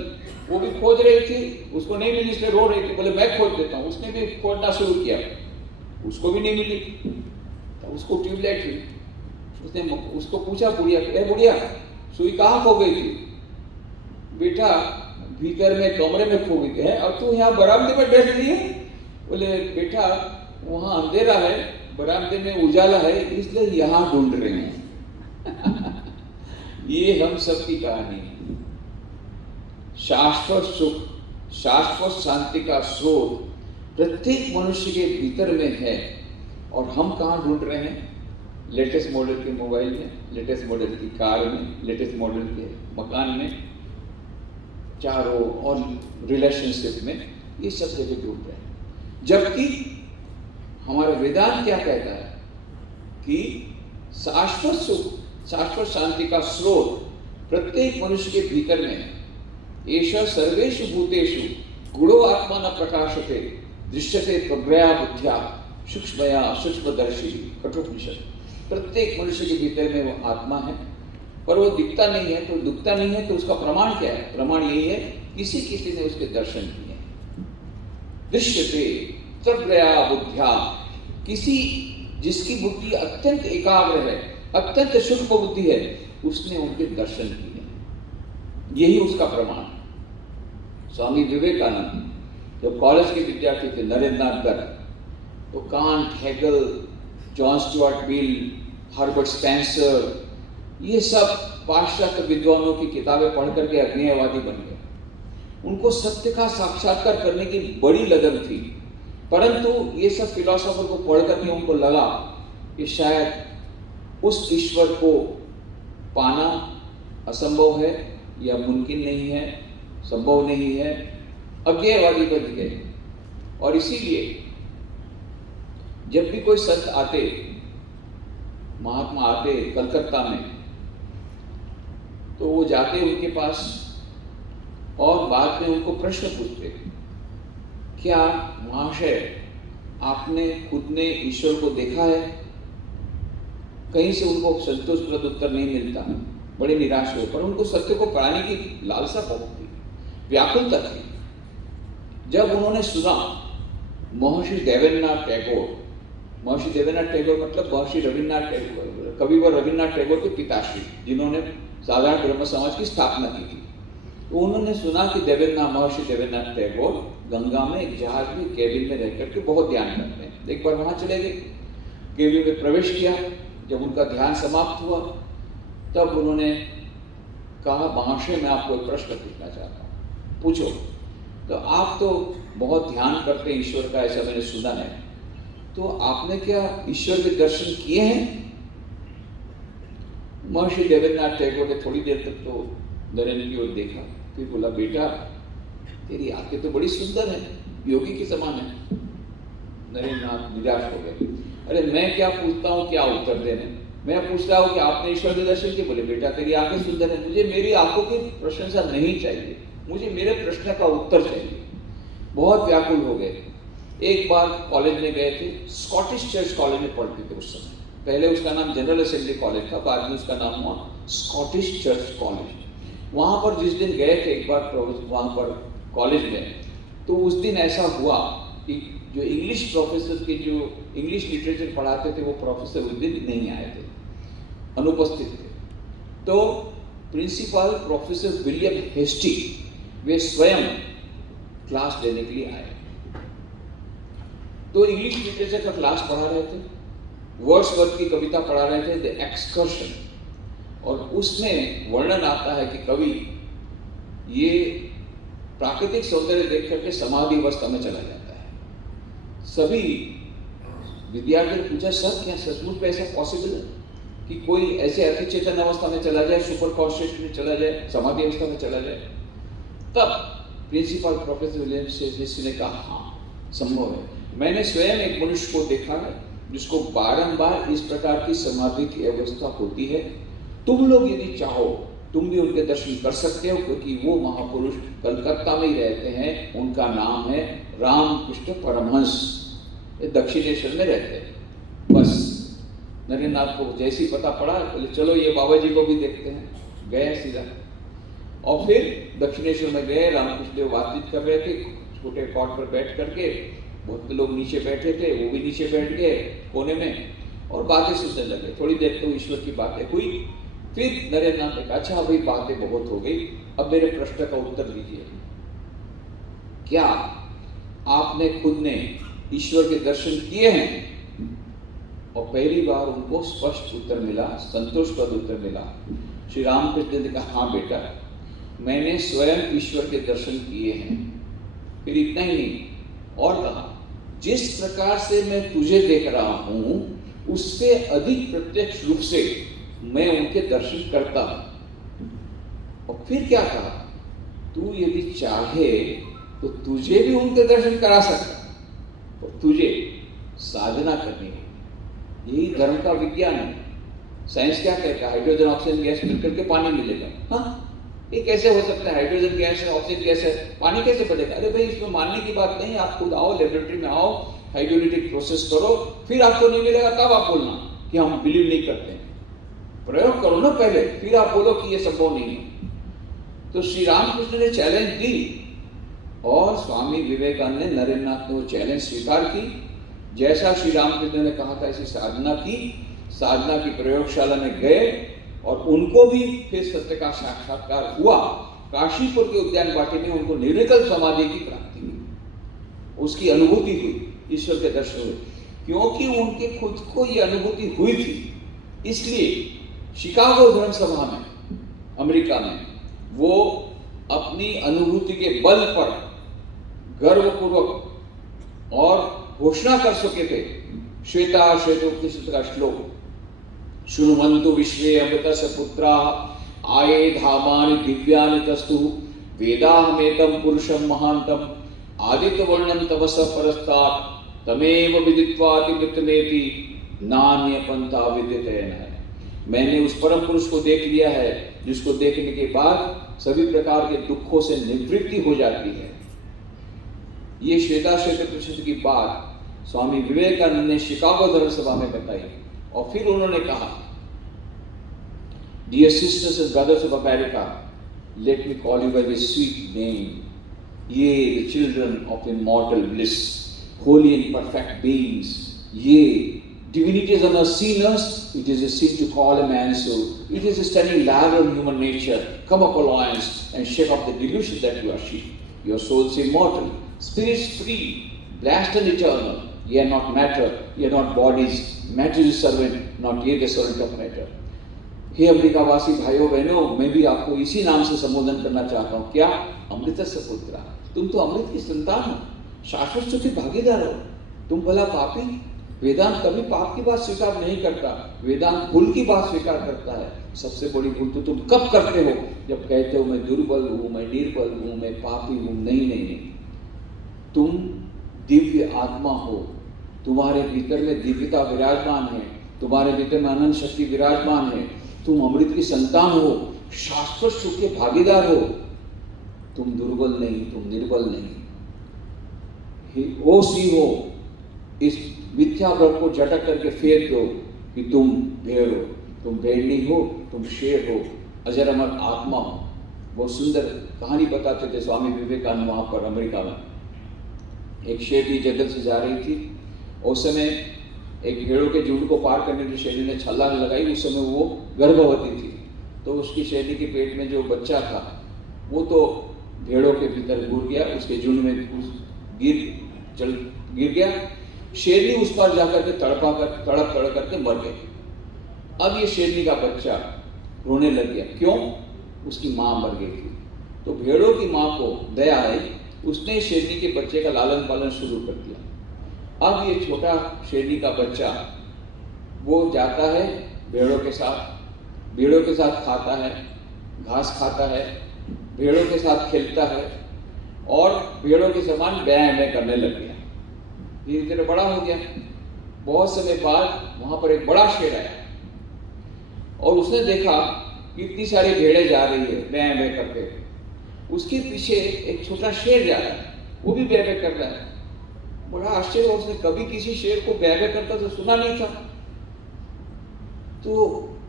वो भी खोज रही थी, उसको नहीं मिली, इसलिए रो रही थी, बोले मैं खोज देता हूँ। उसने भी खोजना शुरू किया, उसको भी नहीं मिली, तो उसको ट्यूबलाइट हुई। उसने उसको पूछा बुढ़िया, बुढ़िया सुई कहाँ खो गई थी? बेटा भीतर में कमरे में खो गई थी। है, और तू यहाँ बरामदे में बैठ रही है? बोले बेटा वहाँ अंधेरा है, बरामदे में उजाला है, इसलिए यहाँ ढूंढ रहे हैं। ये हम सब की कहानी है। शाश्वत सुख, शाश्वत शांति का स्रोत प्रत्येक मनुष्य के भीतर में है, और हम कहाँ ढूंढ रहे हैं? लेटेस्ट मॉडल के मोबाइल में, लेटेस्ट मॉडल की कार में, लेटेस्ट मॉडल के मकान में, चारों और रिलेशनशिप में, ये सब जगह ढूंढ रहे हैं। जबकि हमारा वेदांत क्या कहता है कि शाश्वत सुख, शाश्वत शांति का स्रोत प्रत्येक मनुष्य के भीतर में है। एषः सर्वेषु भूतेषु गुणो आत्मा न प्रकाशते दृश्यते प्रज्ञया बुद्ध्या सूक्ष्मया सूक्ष्मदर्शी कठोपनिषद। प्रत्येक मनुष्य के भीतर में वो आत्मा है, पर वो दिखता नहीं है। तो दिखता नहीं है तो उसका प्रमाण क्या है? प्रमाण यही है, किसी किसी ने उसके दर्शन किए। दृश्यते प्रज्ञया बुद्ध्या, किसी जिसकी बुद्धि अत्यंत एकाग्र है, अत्यंत सूक्ष्म बुद्धि है, उसने उनके दर्शन किए। यही उसका प्रमाण। स्वामी विवेकानंद जब कॉलेज के विद्यार्थी थे, नरेंद्र नाथ दत्त, तो can't, Hegel, John Stuart Mill, Herbert Spencer, ये सब पाश्चात्य विद्वानों की किताबें पढ़ करके अज्ञेयवादी बन गए। उनको सत्य का साक्षात्कार करने की बड़ी लगन थी, परंतु ये सब फिलोसोफर को पढ़ करके उनको लगा कि शायद उस ईश्वर को पाना असंभव है या मुमकिन नहीं है, संभव नहीं है। अज्ञेयवादी बन गए। और इसीलिए जब भी कोई संत आते, महात्मा आते कलकत्ता में, तो वो जाते उनके पास और बाद में उनको प्रश्न पूछते, क्या महाशय आपने खुद ने ईश्वर को देखा है? कहीं से उनको संतोषप्रद उत्तर नहीं मिलता, बड़े निराश हुए। पर उनको सत्य को पढ़ाने की लालसा बहुत थी, व्याकुलता थी। जब उन्होंने सुना महर्षि देवेंद्रनाथ टैगोर, महर्षि देवेंद्रनाथ टैगोर मतलब महर्षि रविन्द्रनाथ टैगोर, कविवर रविन्द्रनाथ टैगोर के पिताश्री, जिन्होंने साधारण ब्रह्म समाज की स्थापना की थी, तो उन्होंने सुना कि महर्षि देवेंद्रनाथ टैगोर गंगा में एक जहाज में केबिन में रह करके बहुत ध्यान करते हैं। एक बार वहां चले गए, केबिन में प्रवेश किया। जब उनका ध्यान समाप्त हुआ तब उन्होंने कहा, महाशय मैं आपको एक प्रश्न पूछना चाहता हूँ, पूछो। तो आप तो बहुत ध्यान करते हैं ईश्वर का, ऐसा मैंने सुना है, तो आपने क्या ईश्वर के दर्शन किए हैं? महर्षि देवेंद्रनाथ टैगोर ने थोड़ी देर तक तो नरेंद्र की ओर देखा, फिर बोला, बेटा तेरी आंखें तो बड़ी सुंदर है, योगी के समान है। नरेंद्रनाथ निराश हो गए। अरे मैं क्या पूछता हूँ, क्या उत्तर देने? मैं पूछ रहा हूँ कि आपने ईश्वर के दर्शन किए? बोले, बेटा तेरी आंखें सुंदर है, मुझे मेरी आंखों की प्रशंसा नहीं चाहिए, मुझे मेरे प्रश्न का उत्तर चाहिए। बहुत व्याकुल हो गए। एक बार कॉलेज में गए थे, स्कॉटिश चर्च कॉलेज में पढ़ते थे उस समय। पहले उसका नाम जनरल असेंबली कॉलेज था, बाद में उसका नाम हुआ स्कॉटिश चर्च कॉलेज। वहाँ पर जिस दिन गए थे एक बार वहाँ पर कॉलेज में, तो उस दिन ऐसा हुआ कि जो इंग्लिश प्रोफेसर के जो इंग्लिश लिटरेचर पढ़ाते थे वो प्रोफेसर उस दिन नहीं आए थे, अनुपस्थित थे। तो प्रिंसिपल प्रोफेसर विलियम हेस्टी वे स्वयं क्लास देने के लिए आए। तो इंग्लिश लिटरेचर का क्लास पढ़ा रहे थे, वर्ड्सवर्थ की कविता पढ़ा रहे थे, द एक्सकर्शन, और उसमें वर्णन आता है कि कवि ये प्राकृतिक सौंदर्य देख करके समाधि अवस्था में चला जाता है। सभी विद्यार्थियों ने पूछा, सर क्या सचमुच में ऐसा पॉसिबल है कि कोई ऐसे अति चेतन अवस्था में चला जाए, सुपर कॉन्शियस में चला जाए, समाधि अवस्था में चला जाए? तब प्रिंसिपल प्रोफेसर विलियम ने कहा, हाँ संभव है। मैंने स्वयं एक मनुष्य को देखा है जिसको बारंबार इस प्रकार की समाधि की अवस्था होती है। तुम लोग यदि चाहो तुम भी उनके दर्शन कर सकते हो, क्योंकि वो महापुरुष कलकत्ता में ही रहते हैं। उनका नाम है रामकृष्ण परमहंस, ये दक्षिणेश्वर में रहते हैं। बस नरेंद्रनाथ को जैसे ही पता पड़ा, बोले चलो ये बाबा जी को भी देखते हैं। गए सीधा, और फिर दक्षिणेश्वर में गए। रामकृष्ण देव बातचीत कर रहे थे छोटे कॉट पर बैठ करके, बहुत लोग नीचे बैठे थे, वो भी नीचे बैठ गए कोने में और बातें सुनने लगे। थोड़ी देर तो ईश्वर की बातें हुई। फिर नरेंद्रनाथ ने कहा, अच्छा भाई बातें बहुत हो गई, अब मेरे प्रश्न का उत्तर दीजिए। क्या आपने खुद ने ईश्वर के दर्शन किए हैं? और पहली बार उनको स्पष्ट उत्तर मिला, संतोषप्रद उत्तर मिला। श्री रामकृष्ण ने कहा, हाँ बेटा मैंने स्वयं ईश्वर के दर्शन किए हैं। फिर इतना ही नहीं, और कहा, जिस प्रकार से मैं तुझे देख रहा हूं उससे अधिक प्रत्यक्ष रूप से मैं उनके दर्शन करता हूं। और फिर क्या कहा, तू यदि चाहे तो तुझे भी उनके दर्शन करा सकता, तो तुझे साधना करनी है। यही धर्म का विज्ञान है। साइंस क्या कहता है? हाइड्रोजन ऑक्सीजन गैस मिलकर के पानी मिलेगा। हाँ, ये कैसे हो सकता है? हाइड्रोजन गैस है, ऑक्सीजन गैस है, पानी कैसे बनेगा? अरे भाई, इसमें मानने की बात नहीं है। आप खुद आओ, लेबोरेटरी में आओ, हाइड्रोलिटिक प्रोसेस करो, फिर आपको नहीं मिलेगा तब आप बोलना कि हम बिलीव नहीं करते हैं। प्रयोग करो ना पहले, फिर आप बोलो कि ये संभव नहीं है। तो श्री रामकृष्ण ने चैलेंज दी और स्वामी विवेकानंद ने, नरेंद्रनाथ ने वो चैलेंज स्वीकार की। जैसा श्री रामकृष्ण ने कहा था ऐसी साधना की, साधना की प्रयोगशाला में गए और उनको भी फिर सत्य का साक्षात्कार हुआ। काशीपुर के उद्यान वाटी में उनको निर्विकल्प समाधि की प्राप्ति हुई, उसकी अनुभूति हुई, ईश्वर के दर्शन हुए। क्योंकि उनके खुद को ये अनुभूति हुई थी, इसलिए शिकागो धर्म सभा में, अमेरिका में, वो अपनी अनुभूति के बल पर गर्वपूर्वक और घोषणा कर सके थे। श्वेता श्वेतोपनिषद का श्लोक, शृण्वन्तु विश्वे अमृतस्य पुत्रा आये धामानि दिव्यानि तस्तु वेदाहमेतं पुरुषं महान्तं आदित्यवर्णं तमसः परस्तात् तमेव विदित्वाति मृतमेति नान्य पंथा विद्यते न। मैंने उस परम पुरुष को देख लिया है जिसको देखने के बाद सभी प्रकार के दुखों से निवृत्ति हो जाती है। ये श्वेता श्वेतोपनिषद की बात स्वामी विवेकानंद ने शिकागो धर्म सभा में बताई और फिर उन्होंने कहा, Dear sisters and brothers of America, let me call you by this sweet name. Ye, the children of immortal bliss, holy and perfect beings. Ye, divinities are not sinners. It is a sin to call a man so. It is a standing ladder on human nature. Come up, alliance, and shake off the delusion that you are sheep. Your souls immortal, spirits free, blessed and eternal. Ye are not matter, ye are not bodies. Matter is servant, not ye the servant of matter. हे अमेरिकावासी भाइयों बहनों, मैं भी आपको इसी नाम से संबोधन करना चाहता हूँ। क्या? अमृतस्य पुत्र। तुम तो अमृत की संतान हो, शाश्वत सुख के भागीदार हो। तुम भला पापी? वेदांत कभी पाप की बात स्वीकार नहीं करता, वेदांत भूल की बात स्वीकार करता है। सबसे बड़ी भूल तो तुम कब करते हो? जब कहते हो मैं दुर्बल हूँ, मैं निर्बल हूँ, मैं पापी हूँ। नहीं नहीं नहीं, तुम दिव्य आत्मा हो, तुम्हारे भीतर में दिव्यता विराजमान है, तुम्हारे भीतर में अनंत शक्ति विराजमान है। तुम अमृत की संतान हो, शाश्वत सुख के भागीदार हो। तुम दुर्बल नहीं, तुम निर्बल नहीं। ओ सी हो, इस मिथ्या ग्रह को झटक करके फेंक दो कि तुम भेड़ हो। तुम भेड़ नहीं हो, तुम शेर हो, अजर अमर आत्मा हो। बहुत सुंदर कहानी बताते थे स्वामी विवेकानंद वहाँ पर अमेरिका में। एक शेरनी जंगल से जा रही थी, उस समय एक भेड़ों के झुंड को पार करने के लिए शेरनी ने छलांग लगाई। उस समय वो गर्भवती थी, तो उसकी शेरनी के पेट में जो बच्चा था वो तो भेड़ों के भीतर घुर गया, उसके झुंड में गिर गया। शेरनी उस पर जाकर के तड़प करके मर गई। अब ये शेरनी का बच्चा रोने लग गया। क्यों? उसकी माँ मर गई थी। तो भेड़ों की माँ को दया आई, उसने शेरनी के बच्चे का लालन पालन शुरू कर दिया। अब ये छोटा शेरनी का बच्चा वो जाता है भेड़ों के साथ खाता है, घास खाता है, भेड़ों के साथ खेलता है और भेड़ों के समान बैं करने लग गया। धीरे धीरे बड़ा हो गया। बहुत समय बाद वहां पर एक बड़ा शेर आया और उसने देखा कि इतनी सारी भेड़ें जा रही है बैं करके। उसके पीछे एक छोटा शेर जा रहा है, वो भी बैं कर रहा है। बड़ा आश्चर्य, उसने कभी किसी शेर को बैं करता तो सुना नहीं था। तो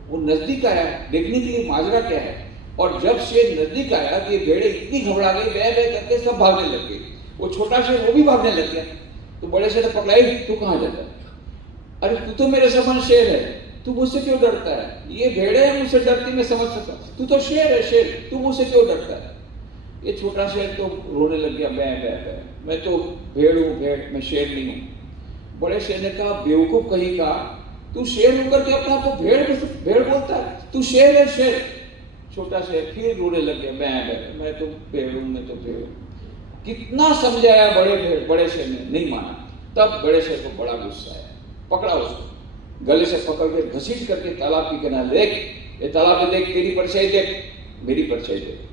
वो नजदीक आया देखने के लिए माजरा क्या है, और जब शेर नजदीक आया तो ये भेड़ें इतनी घबरा गई, बैं करके सब भागने लग गई। वो छोटा शेर वो भी भागने लग गया। तो बड़े शेर ने पकड़ाई, तू कहाँ जाता है? अरे तू तो मेरे समान शेर है, तू मुझसे क्यों डरता है? ये भेड़े हैं मुझसे डरती, मैं समझ सकता, तू तो शेर है शेर, तू मुझसे क्यों डरता है? ये छोटा शेर तो रोने लग गया, मैं तो भेड़ हूँ, भेड़, मैं शेर नहीं हूँ। बड़े शेर ने कहा, बेवकूफ कहीं का, तू शेर होकर के अपना तो भेड़ बोलता है, तू शेर है शेर। छोटा शेर फिर रोने लग गया, मैं तो भेड़ हूँ, मैं तो भेड़ हूँ। कितना समझाया बड़े शेर ने, नहीं माना। तब बड़े शेर को बड़ा गुस्सा आया, पकड़ा उसको, गले से पकड़ के घसीट करके तालाब की किनारे, देख ये तालाब में, देख तेरी परछाई, देख मेरी परछाई, देख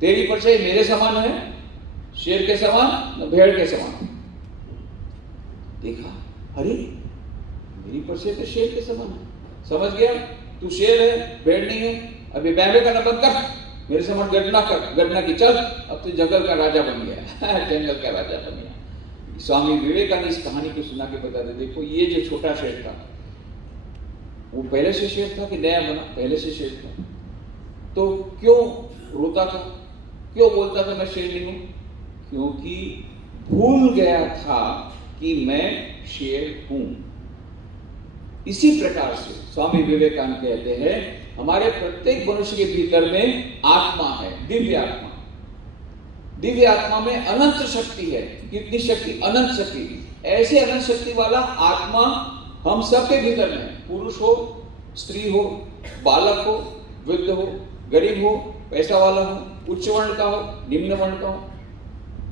तेरी परछाई मेरे समान है, शेर के समान न भेड़ के समान। देखा, अरे मेरी परछाई तो शेर के समान है। समझ गया? तू शेर है, भेड़ नहीं है। अभी बैबे का बंद कर, मेरे समान गणना कर, गणना की चल, अब तो जंगल का राजा बन गया। जंगल का राजा बन गया। स्वामी विवेकानंद इस कहानी को सुना के बताते, देखो ये जो छोटा शेर था, वो पहले से शेर था कि नया बना? पहले से शेर था। तो क्यों रोता था, क्यों बोलता था मैं शेर नहीं हूं? क्योंकि भूल गया था कि मैं शेर हूं। इसी प्रकार से स्वामी विवेकानंद कहते हैं, हमारे प्रत्येक मनुष्य के भीतर में आत्मा है, दिव्य आत्मा। दिव्य आत्मा में अनंत शक्ति है। कितनी शक्ति? अनंत शक्ति। ऐसे अनंत शक्ति वाला आत्मा हम सबके भीतर में, पुरुष हो, स्त्री हो, बालक हो, वृद्ध हो, गरीब हो, पैसा वाला हो, उच्च वर्ण का हो, निम्न वर्ण का हो,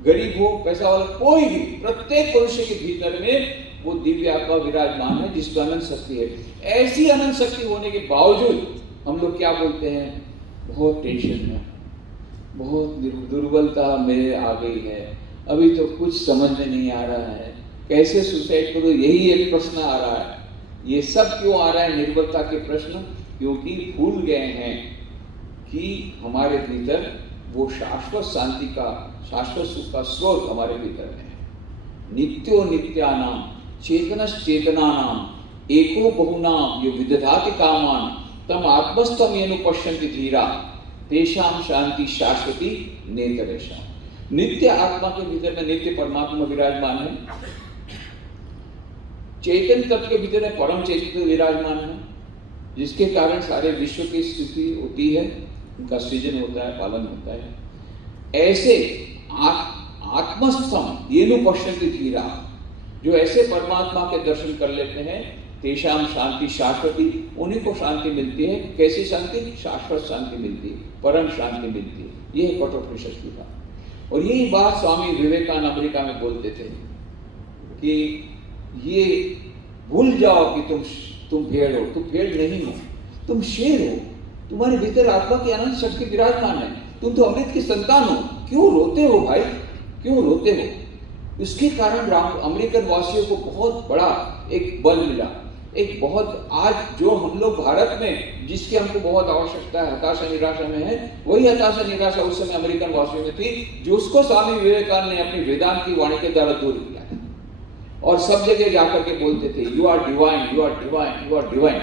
गरीब हो, पैसा वाला, कोई भी, प्रत्येक मनुष्य के भीतर में वो दिव्य आत्मा विराजमान है, जिसको अनंत शक्ति है। ऐसी अनंत शक्ति होने के बावजूद हम लोग क्या बोलते हैं? बहुत टेंशन है, बहुत दुर्बलता मेरे आ गई है, अभी तो कुछ समझ में नहीं आ रहा है, कैसे सुसाइड करूं, यही एक प्रश्न आ रहा है। ये सब क्यों आ रहा है, निर्बलता के प्रश्न? क्योंकि भूल गए हैं कि हमारे भीतर वो शाश्वत शांति का, शाश्वत सुख का स्रोत हमारे भीतर में है। नित्यो नित्यानाम चेतनश्चेतनानाम एको बहुनाम यो विदधाति कामान तम आत्मस्थम येनु पश्यन्ति धीरा तेषाम शांति शाश्वती नेतरेषाम। नित्य आत्मा के भीतर में नित्य परमात्मा विराजमान है। चैतन्य तत्व के भीतर में परम चैतन्य विराजमान है, जिसके कारण सारे विश्व की स्थिति होती है, उनका सृजन होता है, पालन होता है। ऐसे आत्मस्थम येनु पश्यन्ति धीरा, जो ऐसे परमात्मा के दर्शन कर लेते हैं, तेषाम शांति शाश्वती, उन्हीं को शांति मिलती है। कैसी शांति? शाश्वत शांति मिलती है, परम शांति मिलती है। यह कठोपनिषद की बात। और यही बात स्वामी विवेकानंद अमेरिका में बोलते थे कि ये भूल जाओ कि तुम भेड़ हो, तुम भेड़ नहीं हो, तुम शेर हो, तुम्हारे भीतर आत्मा की अनंत शक्ति विराजमान है, तुम तो अमृत की संतान हो। क्यों रोते हो भाई, क्यों रोते हो? इसके कारण अमेरिकन वासियों को बहुत बड़ा एक बल मिला। एक बहुत, आज जो हम लोग भारत में जिसकी हमको बहुत आवश्यकता है, हताशा निराशा में है, वही हताशा निराशा उस समय अमेरिकन वासियों में थी, जो उसको स्वामी विवेकानंद ने अपनी वेदांत की वाणी के द्वारा दूर किया था। और सब जगह जाकर के बोलते थे, you are divine, you are divine, you are divine.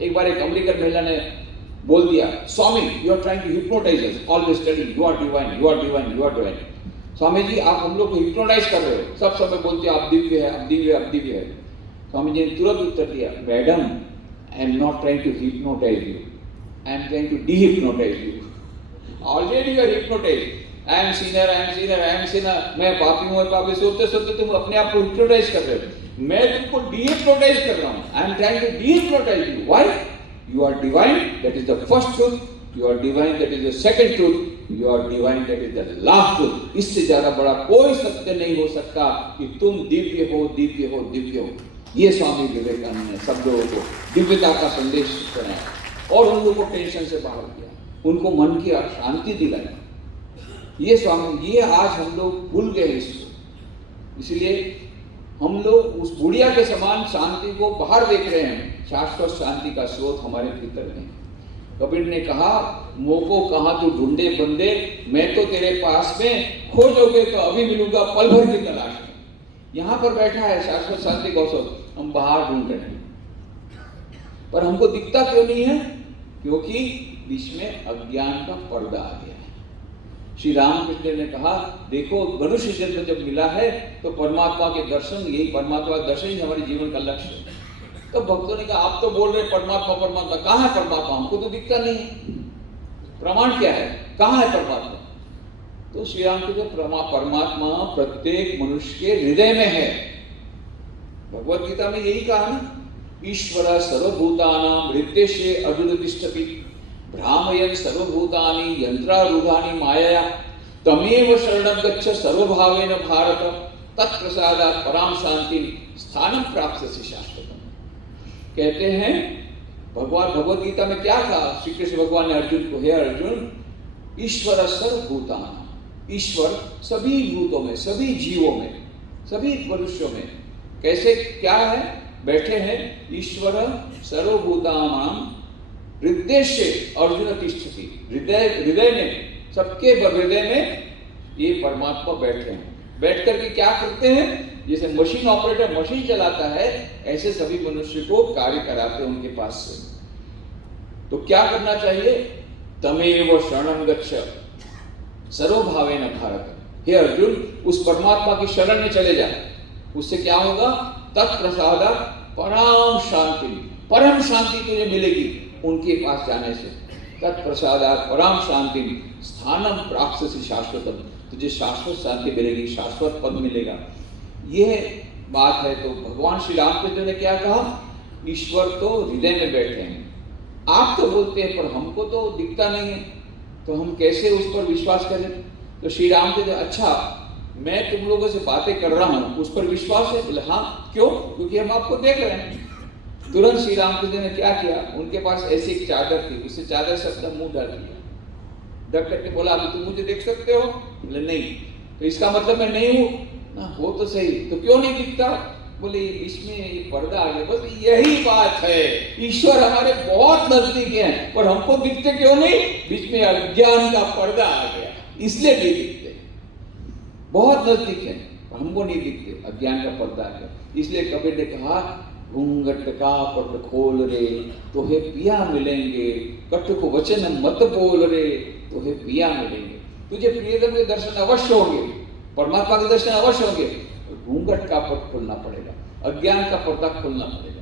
एक बार एक अमेरिकन महिला ने बोल दिया, Swami you are trying to hypnotize us, always telling you are divine, you are divine, you are divine. Swami ji आप हम लोग को हिप्नोटाइज कर रहे हो, सब समय बोलते हो आप दिव्य है, आप दिव्य, आप दिव्य है। स्वामी जी ने तुरंत उत्तर दिया, madam I am not trying to hypnotize you, I am trying to dehypnotize you. Already you are hypnotize. I am sinner, I am sinner, I am sinner, मैं पापी हूँ, पापी, सोचते सोचते तुम अपने आप को हिप्नोटाइज कर रहे हो। मैं तुमको डीहिप्नोटाइज कर रहा हूँ। I am trying to dehypnotize you. Why? You are divine, that is the first truth, you are divine, that is the second truth, you are divine, that is the last truth. इससे ज्यादा बड़ा कोई सत्य नहीं हो सकता कि तुम दिव्य हो, दिव्य हो, दिव्य हो। ये स्वामी विवेकानंद ने सब लोगों को दिव्यता का संदेश सुनाया और उन लोगों को टेंशन से बाहर किया, उनको मन की शांति दिलाई। ये स्वामी, ये आज हम लोग भूल गए इसको, इसलिए हम लोग उस बुढ़िया के समान शांति को बाहर देख रहे हैं। शाश्वत शांति का स्रोत हमारे भीतर में। कबीर ने कहा, मोको कहाँ तू ढूंढे बंदे, मैं तो तेरे पास में, खोजोगे तो अभी मिलूंगा पल भर की तलाश में। यहाँ पर बैठा है शाश्वत शांति का स्रोत, हम बाहर ढूंढ रहे हैं, पर हमको दिखता क्यों नहीं है? क्योंकि बीच में अज्ञान का पर्दा आ गया है। श्री रामकृष्ण ने कहा, देखो मनुष्य जन्म जब मिला है तो परमात्मा के दर्शन, यही परमात्मा दर्शन ही हमारे जीवन का लक्ष्य है। तो भक्तों ने कहा, आप तो बोल रहे परमात्मा परमात्मा, कहाँ है परमात्मा? हमको तो दिखता नहीं है, प्रमाण क्या है, कहाँ है परमात्मा? तो श्री राम के परमात्मा प्रत्येक मनुष्य के हृदय में है। भगवत गीता में यही कहा ना, ईश्वर सर्वभूतानां हृद्देशे अर्जुन तिष्ठति भ्रामयन् सर्वभूतानि यंत्रारूढ़ानि मायया तमेव शरणं गच्छ सर्वभावेन भारत तत्प्रसादात् पराम शांति स्थानं प्राप्स्यसि शाश्वतम्। कहते हैं भगवान, भगवत गीता में क्या कहा श्री कृष्ण भगवान ने अर्जुन को, हे अर्जुन, ईश्वर सर्वभूतानां, ईश्वर सभी भूतों में, सभी जीवों में, सभी मनुष्यों में। कैसे, क्या है? बैठे हैं, ईश्वर सर्वभूतानां हृदयेशे अर्जुन तिष्ठति, हृदय में, सबके हृदय में ये परमात्मा बैठे हैं। बैठ करके क्या करते हैं? जैसे मशीन ऑपरेटर मशीन चलाता है, ऐसे सभी मनुष्य को कार्य कराते हैं उनके पास से। तो क्या करना चाहिए? तमेव शरणं गच्छ सर्वभावेन भारत। हे अर्जुन, उस परमात्मा की शरण में चले जा। उससे क्या होगा? तत्प्रसादात् परम शांति, परम शांति तुझे मिलेगी उनके पास जाने से। तत्प्रसादात् परम शांति स्थानम प्राप्स्यसि शाश्वतम, तुझे शाश्वत शांति मिलेगी, शाश्वत पद मिलेगा। यह बात है। तो भगवान श्री रामचंद्र ने क्या कहा? ईश्वर तो हृदय में बैठे हैं। आप तो बोलते हैं पर हमको तो दिखता नहीं है, तो हम कैसे उस पर विश्वास करें? तो श्री रामचंद्र, अच्छा मैं तुम लोगों से बातें कर रहा हूं, उस पर विश्वास है? बोले हाँ। क्यों? क्योंकि हम आपको देख रहे हैं। तुरंत श्री रामचंद्र ने क्या किया? उनके पास ऐसी एक चादर थी, उससे चादर से अपना मुंह डाल दिया। डर करके बोला, अभी तुम मुझे देख सकते हो? बोले नहीं। तो इसका मतलब मैं नहीं हूं ना? वो तो सही, तो क्यों नहीं दिखता? बोले इसमें ये पर्दा आ गया। बस यही बात है, ईश्वर हमारे बहुत नजदीक है पर हमको दिखते क्यों नहीं? बीच में अज्ञान का पर्दा आ गया, इसलिए नहीं दिखते। बहुत नजदीक है, हमको नहीं दिखते, अज्ञान का पर्दा आ गया। इसलिए कबीर ने कहा, घूंघट का पट खोल रे तो हे पिया मिलेंगे, कट को वचन मत बोल रे तो हे पिया मिलेंगे। तुझे प्रियतम के दर्शन अवश्य होंगे, परमात्मा के दर्शन अवश्य होंगे। घूंघट का पट खोलना पड़ेगा, अज्ञान का पर्दा खोलना पड़ेगा।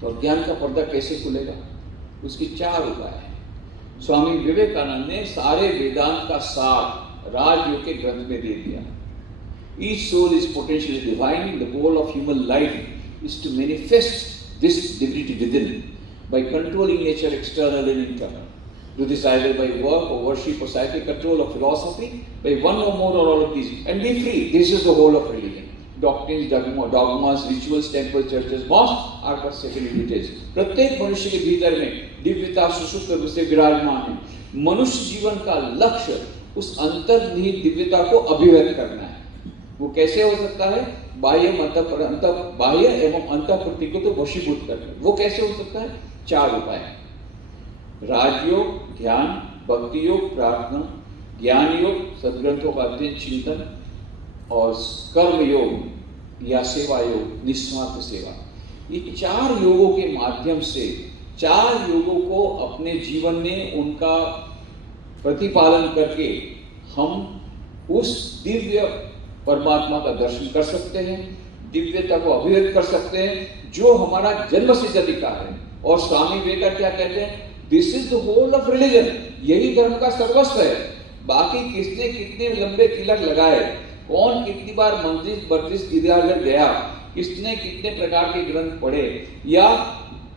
तो अज्ञान का पर्दा कैसे खुलेगा? उसकी 4 उपाय है। स्वामी विवेकानंद ने सारे वेदांत का सार राजयोग के ग्रंथ में दे दिया। Each soul is potentially divine. The goal of human life is to manifest this divinity within by controlling nature external and internal. Do this either by work or worship or psychic control or philosophy, by one or more or all of these, and be free. This is the whole of religion. Doctrines, dogmas, rituals, temples, churches, mosques are but secondary details. प्रत्येक मनुष्य के भीतर में दिव्यता सुषुप्त रूप से विराजमान है। मनुष्य जीवन का लक्ष्य उस अंतर्निहित दिव्यता को अभिव्यक्त करना है। वो कैसे हो सकता है? बाह्य एवं अंतःप्रति को तो वशीभूत करना। वो कैसे हो सकता है? 4 उपाय: राजयोग, ध्यान, भक्ति योग, प्रार्थना, ज्ञान योग, सद्ग्रंथों का अध्ययन चिंतन, और कर्म योग या सेवा योग, निस्वार्थ सेवा। ये 4 योगों के माध्यम से 4 योगों को अपने जीवन में उनका प्रतिपालन करके हम उस दिव्य परमात्मा का दर्शन कर सकते हैं, दिव्यता को अभिव्यक्त कर सकते हैं, जो हमारा जन्मसिद्ध अधिकार है। और स्वामी विवेकानंद क्या कहते हैं? This is the whole of religion. यही धर्म का सर्वस्व है। बाकी किसने कितने लंबे तिलक लगाए, कौन कितनी बार मंदिर बत्तीस गिरजाघर गया, किसने कितने प्रकार के ग्रंथ पढ़े, या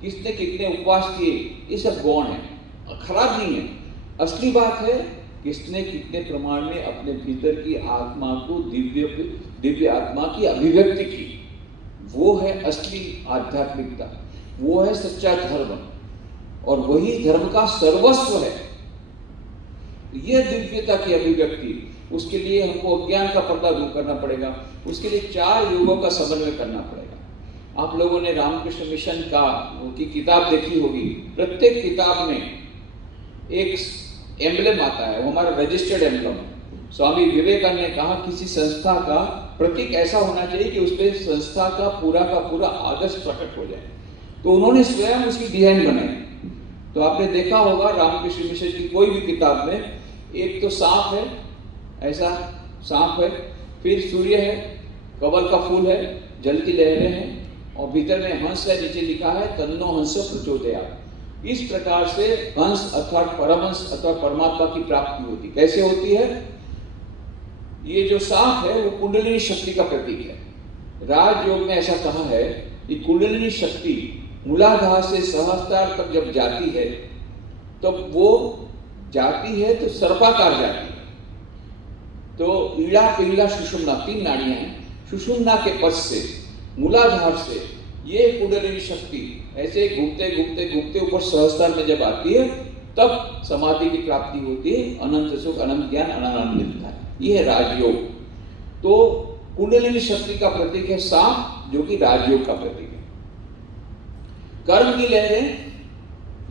किसने कितने उपवास किए, ये सब गौण है, खराब नहीं है। असली बात है किसने कितने प्रमाण में अपने भीतर की आत्मा को दिव्य आत्मा की अभिव्यक्ति की। वो है असली आध्यात्मिकता, वो है सच्चा धर्म, और वही धर्म का सर्वस्व है। यह दिव्यता की अभिव्यक्ति, उसके लिए हमको अज्ञान का पर्दा दूर करना पड़ेगा। उसके लिए 4 योगों का समन्वय करना पड़ेगा। आप लोगों ने रामकृष्ण मिशन की किताब देखी होगी। प्रत्येक किताब में एक एम्बलम आता है, वो हमारा रजिस्टर्ड एम्बलम है। स्वामी विवेकानंद ने कहा किसी संस्था का प्रतीक ऐसा होना चाहिए कि उसपे संस्था का पूरा आदर्श प्रकट हो जाए। तो उन्होंने स्वयं उसकी डिजाइन बनाई। तो आपने देखा होगा रामकृष्ण मिशन की कोई भी किताब में एक तो सांप है, ऐसा सांप है, फिर सूर्य है, कमल का फूल है, जल की लहरें हैं, और भीतर में हंस है, नीचे लिखा है तन्नो हंस प्रचोदयात्। इस प्रकार से हंस अर्थात परमहंस अथवा परमात्मा की प्राप्ति होती। कैसे होती है? ये जो सांप है वो कुंडलिनी शक्ति का प्रतीक है। राजयोग में ऐसा कहा है कि कुंडलिनी शक्ति मूलाधार से सहस्त्रार तक जब जाती है तो वो जाती है तो सर्पाकार जाती है। तो ईड़ा पिंगला सुषुम्ना 3 नाड़ियां हैं। सुषुम्ना के पद से मूलाधार से ये कुंडलिनी शक्ति ऐसे घूमते घूमते घूमते ऊपर सहस्त्रार में जब आती है तब समाधि की प्राप्ति होती है। अनंत सुख, अनंत ज्ञान, अनंत मिलता है। ये है राजयोग। तो कुंडलिनी शक्ति का प्रतीक है सांप, जो कि राजयोग का प्रतीक है। कर्म की लहरें,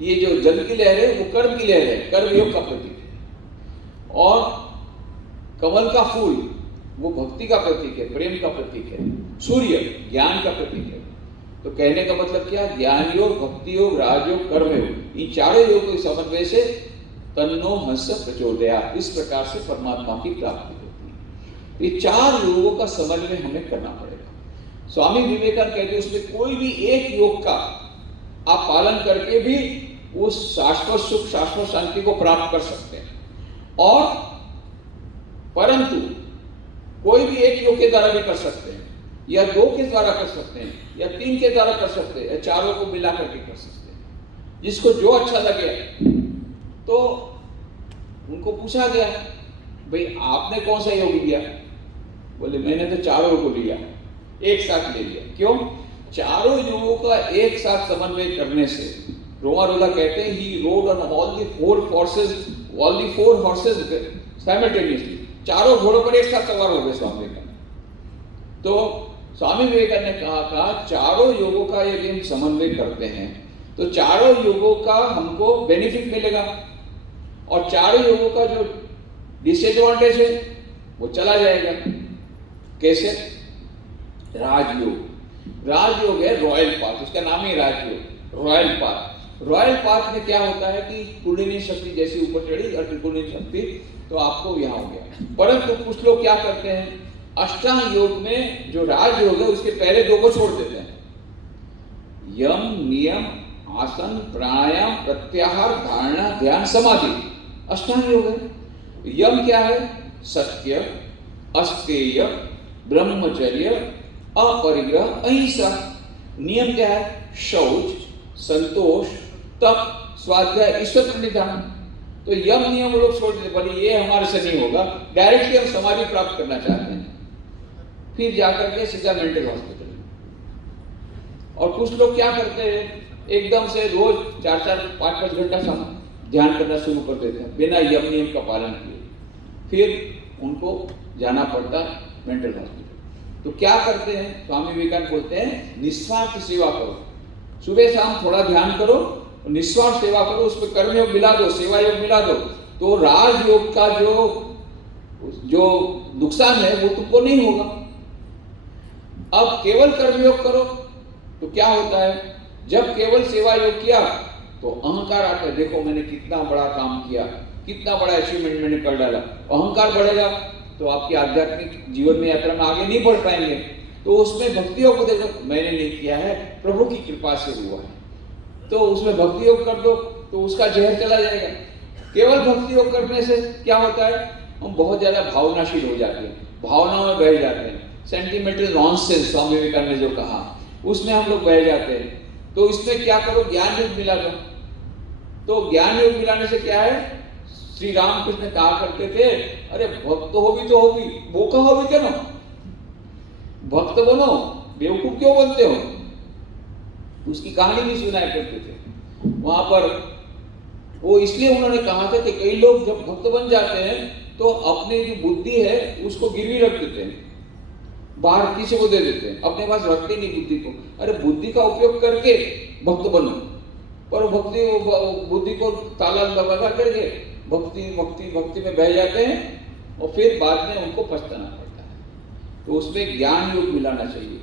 ये जो जल की लहर है वो कर्म की लहर है, कर्मयोग का प्रतीक है। और कमल का फूल वो भक्ति का प्रतीक है, प्रेम का प्रतीक है। सूर्य ज्ञान का प्रतीक है। तो कहने का मतलब क्या, ज्ञान योग, भक्ति योग, राजयोग, कर्मयोग, इन चारों योग के समन्वय से तन्नो हंस प्रचोदयात्, इस प्रकार से परमात्मा की प्राप्ति होती है। ये चार योगों का समन्वय हमें करना पड़ेगा। स्वामी विवेकानंद कहते हैं उसमें कोई भी एक योग का आप पालन करके भी उस शाश्वत सुख, शाश्वत शांति को प्राप्त कर सकते हैं। और परंतु कोई भी एक योग के द्वारा भी कर सकते हैं, या दो के द्वारा कर सकते हैं, या तीन के द्वारा कर सकते हैं, या चारों को मिला करके कर सकते हैं। जिसको जो अच्छा लगे। तो उनको पूछा गया, भाई आपने कौन सा योग लिया? बोले मैंने तो चारों को लिया, एक साथ ले लिया। क्यों? चारों योगों का एक साथ समन्वय करने से, रोमारोला कहते हैं he rode on all the four horses simultaneously, चारों घोड़ों पर एक साथ सवार हो गए स्वामी विवेकानंद। तो स्वामी विवेकानंद ने कहा चारों योगों का यदि हम समन्वय करते हैं तो चारों योगों का हमको बेनिफिट मिलेगा, और चारों योगों का जो डिसएडवांटेज है वो चला जाएगा। कैसे? राजयोग। राजयोग है रॉयल पाथ, उसका नाम ही राजयोग, रॉयल पाथ। रॉयल पाथ में क्या होता है कि कुंडलिनी शक्ति जैसी ऊपर चढ़ी और कुंडलिनी शक्ति तो आपको यहाँ हो गया। परंतु कुछ लोग क्या करते हैं, अष्टांग योग में जो राजयोग है उसके पहले दो को छोड़ देते हैं। यम, नियम, आसन, प्राणायाम, प्रत्याहार, धारणा, ध्यान, समाधि अष्टांग योग है। यम क्या है? सत्य, अस्तेय, ब्रह्मचर्य, अपरिग्रह, अहिंसा। नियम क्या है? शौच, संतोष, तप, स्वाध्याय, ईश्वर प्रणिधान। तो यम नियम लोग छोड़ देते, पर ये हमारे से नहीं होगा, डायरेक्टली हम समाधि प्राप्त करना चाहते हैं, फिर जाकर के सीधा मेंटल हॉस्पिटल। और कुछ लोग क्या करते हैं, एकदम से रोज 4-5 घंटा ध्यान करना शुरू कर देते हैं बिना यम नियम का पालन किए, फिर उनको जाना पड़ता है मेंटल हॉस्पिटल। तो क्या करते हैं, स्वामी विवेकानंद बोलते हैं निस्वार्थ सेवा करो, सुबह शाम थोड़ा ध्यान करो, निस्वार्थ सेवा करो, उसमें कर्मयोग मिला दो, सेवा योग मिला दो, तो राजयोग का जो नुकसान है वो तुमको नहीं होगा। अब केवल कर्मयोग करो तो क्या होता है, जब केवल सेवा योग किया तो अहंकार आता है, देखो मैंने कितना बड़ा काम किया, कितना बड़ा अचीवमेंट मैंने कर डाला। अहंकार बढ़ेगा तो आपकी आध्यात्मिक जीवन में यात्रा में आगे नहीं बढ़ पाएंगे। तो उसमें भक्ति योग को देखो, मैंने नहीं किया है, प्रभु की कृपा से हुआ है, तो उसमें भक्ति योग कर दो तो उसका जहर चला जाएगा। केवल भक्ति योग करने से क्या होता है, हम बहुत ज्यादा भावनाशील हो जाते हैं, भावनाओं में बह जाते हैं, सेंटिमेंटल नॉनसेंस स्वामी विवेकानंद ने जो कहा उसमें हम लोग बह जाते हैं। तो इसमें क्या करो, ज्ञान योग मिला दो। तो ज्ञान योग मिलाने से क्या है, श्री रामकृष्ण कहा करते थे, अरे भक्त हो भी बोका हो भी क्या ना, भक्त बनो, बेवकूफ क्यों बनते हो। उसकी कहानी भी सुनाया करते थे वहां पर। वो इसलिए उन्होंने कहा था कि कई लोग जब भक्त बन जाते हैं तो अपनी जो बुद्धि है उसको गिरवी रख देते हैं, बाहर किसी को दे देते हैं, अपने पास रखते नहीं बुद्धि को। अरे बुद्धि का उपयोग करके भक्त बनो, पर बुद्धि को ताला लगा करके भक्ति में बह जाते हैं और फिर बाद में उनको पछताना पड़ता है। तो उसमें ज्ञान योग मिलाना चाहिए,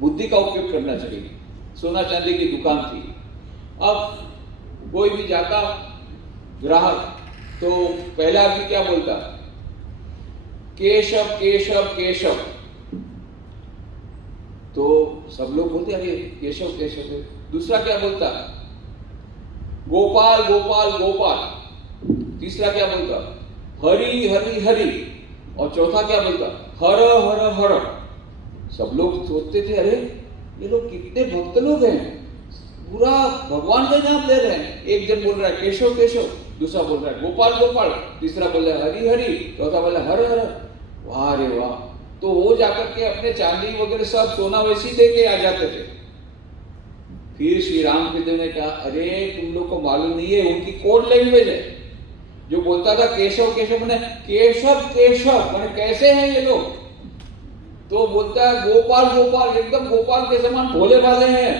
बुद्धि का उपयोग करना चाहिए। सोना चांदी की दुकान थी, अब कोई भी जाता ग्राहक तो पहला आदमी क्या बोलता, केशव केशव केशव। तो सब लोग बोलते अरे केशव केशव। दूसरा क्या बोलता, गोपाल गोपाल गोपाल। तीसरा क्या बोलता, हरि हरि हरि। और चौथा क्या बोलता, हर हर हर। सब लोग सोचते थे अरे ये लोग कितने भक्त लोग हैं, पूरा भगवान का नाम ले रहे हैं। एक जन बोल रहा है केशव केशव, दूसरा बोल रहा है गोपाल गोपाल, तीसरा बोल रहा है हरि हरि, चौथा बोल रहा है हर हर। वाह रे वाह। तो वो जाकर के अपने चांदी वगैरह सब सोना वैसी दे के आ जाते थे। फिर श्री रामकृष्ण ने कहा अरे तुम लोग को मालूम नहीं है, उनकी कोड लैंग्वेज है। जो बोलता था केशव केशव मैंने केशव केशव मैंने कैसे हैं ये लोग, तो बोलता है गोपाल गोपाल, एकदम गोपाल के समान भोले भाले हैं।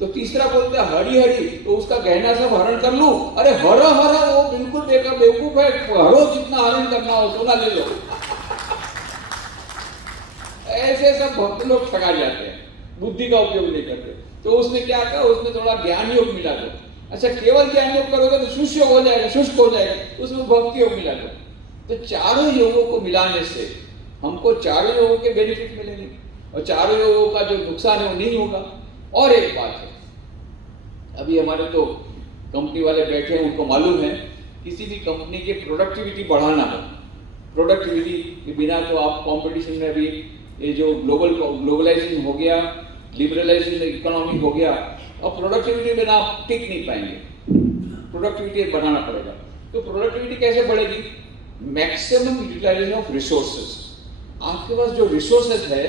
तो तीसरा बोलता है हरि हरि, तो उसका गहना सब हरण कर लूं। अरे हर हर, वो बिल्कुल बेवकूफ है, हरो जितना हरण करना हो सोना ले लो। ऐसे सब भक्त लोग ठगा जाते हैं, बुद्धि का उपयोग नहीं करते। तो उसने क्या कहा, उसने थोड़ा ज्ञान योग मिला दो। अच्छा केवल ज्ञान योग करोगे तो शुष्क हो जाएगा, शुष्क हो जाएगा, उसमें भक्ति योग मिला दो। तो चारों योगों को मिलाने से हमको चारों योगों के बेनिफिट मिलेंगे और चारों योगों का जो नुकसान है वो नहीं होगा। और एक बात है, अभी हमारे तो कंपनी वाले बैठे हैं, उनको मालूम है किसी भी कंपनी की प्रोडक्टिविटी बढ़ाना है, प्रोडक्टिविटी के बिना तो आप कंपटीशन में, अभी ये जो ग्लोबलाइजेशन हो गया, लिबरलाइजेशन इकोनॉमी हो गया, और प्रोडक्टिविटी बिना आप टिक नहीं पाएंगे, प्रोडक्टिविटी बढ़ाना पड़ेगा। तो प्रोडक्टिविटी कैसे बढ़ेगी? Maximum utilization of resources. आपके पास जो रिसोर्सेज है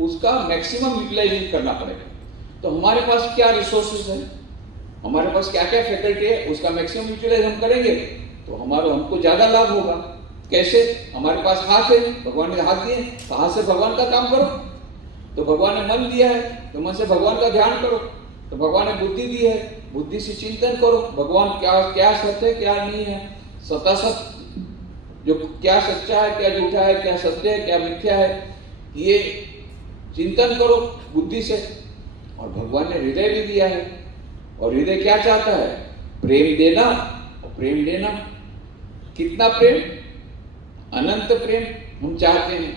उसका मैक्सिमम यूटिलाइजेशन करना पड़ेगा। तो हमारे पास क्या रिसोर्सेज है, हमारे पास क्या क्या फैकल्टी है, उसका मैक्सिमम यूटिलाइज हम करेंगे तो हमको ज्यादा लाभ होगा। कैसे? हमारे पास हाथ है, भगवान ने हाथ दिए, तो हाथ से भगवान का काम करो। तो भगवान ने मन दिया है, तो मन से भगवान का ध्यान करो। तो भगवान ने बुद्धि दी है, बुद्धि से चिंतन करो, भगवान क्या क्या सत्य है क्या नहीं है, सतासत, जो क्या सच्चा है क्या झूठा है, क्या सत्य है क्या मिथ्या है, ये चिंतन करो बुद्धि से। और भगवान ने हृदय भी दिया है, और हृदय क्या चाहता है? प्रेम देना और प्रेम लेना। कितना प्रेम? अनंत प्रेम हम चाहते हैं।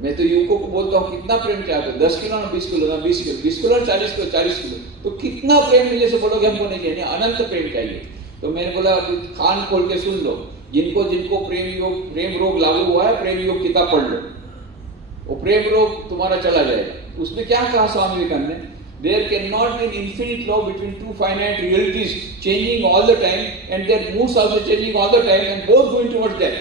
मैं तो युवकों को बोलता हूँ कितना प्रेम चाहते हो? 10 किलो ना 20 किलो ना 20 किलो, 20 किलो ना 40 किलो, 40 किलो। तो कितना प्रेम मिले से बोलोगे हमको नहीं चाहिए, अनंत प्रेम चाहिए। तो मैंने बोला कान खोल के सुन लो, जिनको जिनको प्रेम रोग लागू हुआ है, प्रेम योग किताब पढ़ लो, वो प्रेम रोग तुम्हारा चला जाएगा। उसमें क्या कहा स्वामी विवेकानंद ने? There cannot be an infinite law between two finite realities changing all the time, and their moods also changing all the time, and both going towards that.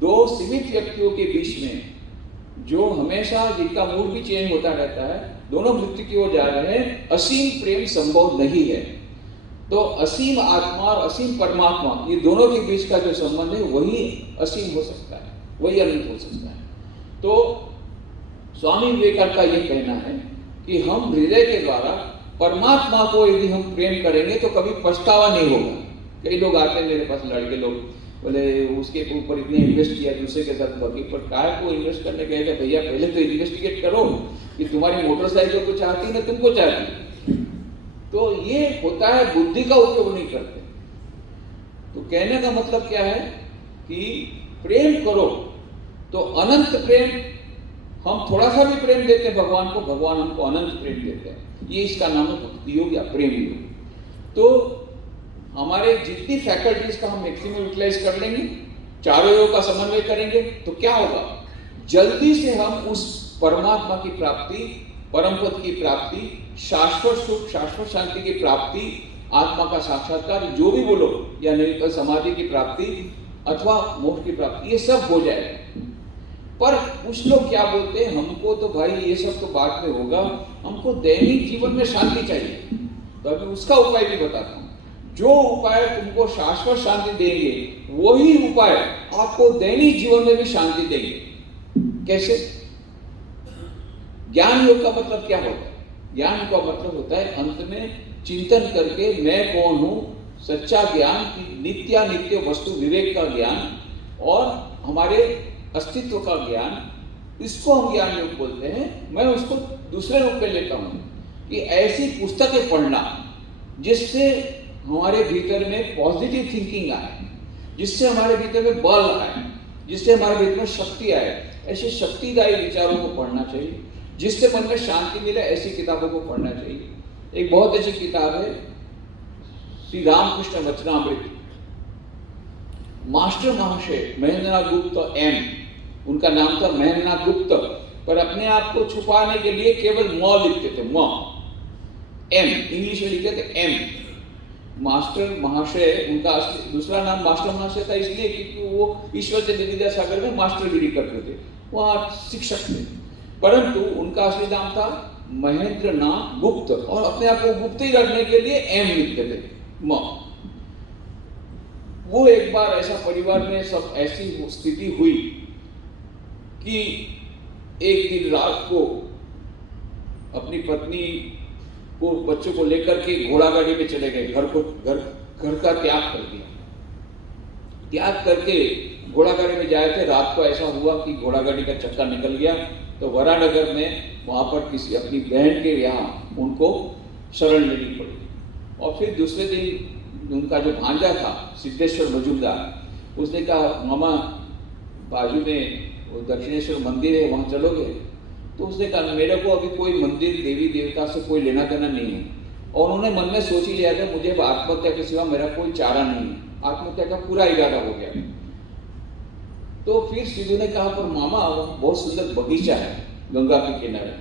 दो सीमित व्यक्तियों के बीच में जो हमेशा जिनका मूड भी चेंज होता रहता है, दोनों मृत्यु की ओर जा रहे हैं, असीम प्रेम संभव नहीं है। तो असीम आत्मा और असीम परमात्मा, ये दोनों के बीच का जो संबंध है वही असीम हो सकता है, वही अनंत हो सकता है। तो स्वामी विवेकानंद का ये कहना है कि हम हृदय के द्वारा परमात्मा को यदि हम प्रेम करेंगे तो कभी पछतावा नहीं होगा। कई लोग आते हैं मेरे पास, लड़के लोग, बोले उसके ऊपर इतने इन्वेस्ट किया, दूसरे के साथ बाकी पर काय को इन्वेस्ट करने गए थे? भैया पहले तो इन्वेस्टिगेट करो कि तुम्हारी मोटरसाइकिल को चाहती है ना तुमको चाहती। तो ये होता है बुद्धि का उपयोग नहीं करते। तो कहने का मतलब क्या है कि प्रेम करो तो अनंत प्रेम, हम थोड़ा सा भी प्रेम देते हैं भगवान को, भगवान हमको अनंत प्रेम देते हैं। ये इसका नाम है भक्ति योग या प्रेम योग। तो हमारे जितनी फैकल्टीज का हम मैक्सिमम यूटिलाइज कर लेंगे, चारों योग का समन्वय करेंगे, तो क्या होगा? जल्दी से हम उस परमात्मा की प्राप्ति, परम पद की प्राप्ति, शाश्वत सुख, शाश्वत शांति की प्राप्ति, आत्मा का साक्षात्कार, जो भी बोलो, या निर्विकल्प समाधि की प्राप्ति अथवा मोक्ष की प्राप्ति, ये सब हो जाएगा। पर कुछ लोग क्या बोलते हैं, हमको तो भाई ये सब तो बाद में होगा, हमको दैनिक जीवन में शांति चाहिए। तो अभी उसका उपाय भी बताता हूँ। जो उपाय तुमको शाश्वत शांति देंगे, वही उपाय आपको दैनिक जीवन में भी शांति देंगे। कैसे? ज्ञान योग का मतलब क्या होता है? ज्ञान का मतलब होता है अंत में चिंतन करके मैं कौन हूं, सच्चा ज्ञान, नित्यानित्य वस्तु विवेक का ज्ञान और हमारे अस्तित्व का ज्ञान, इसको हम ज्ञान योग बोलते हैं। मैं उसको दूसरे रूप में लेता हूं कि ऐसी पुस्तकें पढ़ना जिससे हमारे भीतर में पॉजिटिव थिंकिंग आए, जिससे हमारे भीतर में बल आए, जिससे हमारे भीतर में शक्ति आए, ऐसे शक्तिदायी विचारों को पढ़ना चाहिए। जिससे मन में शांति मिले, ऐसी किताबों को पढ़ना चाहिए। एक बहुत अच्छी किताब है श्री रामकृष्ण वचनामृत, मास्टर महाशय महेंद्रनाथ गुप्त एम, उनका नाम था महेंद्रनाथ गुप्त, पर अपने आप को छुपाने के लिए केवल म लिखते थे, म, एम इंग्लिश में लिखते थे एम। मास्टर महाशय, उनका दूसरा नाम मास्टर महाशय था इसलिए क्योंकि वो ईश्वर चंद्र विद्यासागर में मास्टरगिरी करते थे, वहाँ शिक्षक थे। परंतु उनका असली नाम था महेंद्रनाथ गुप्त, और अपने आप को गुप्त ही रखने के लिए एम लिखते थे, म। वो एक बार ऐसा परिवार में सब ऐसी स्थिति हुई कि एक दिन रात को अपनी पत्नी को बच्चों को लेकर के घोड़ा गाड़ी पे चले गए, घर का त्याग कर दिया। त्याग करके घोड़ा गाड़ी में जाए थे, रात को ऐसा हुआ कि घोड़ा गाड़ी का चक्का निकल गया, तो वरानगर में वहां पर किसी अपनी बहन के यहाँ उनको शरण लेनी पड़ी। और फिर दूसरे दिन उनका जो भांजा था सिद्धेश्वर मजूमदार, उसने कहा मामा बाजू में वो दक्षिणेश्वर मंदिर है, वहाँ चलोगे? तो उसने कहा मेरे को अभी कोई मंदिर देवी देवता से कोई लेना देना नहीं है। और उन्होंने मन में सोच ही लिया था मुझे आत्महत्या के सिवा मेरा कोई चारा नहीं है, आत्महत्या का पूरा इरादा हो गया। तो फिर सिद्धू ने कहा पर मामा बहुत सुंदर बगीचा है गंगा के किनारे,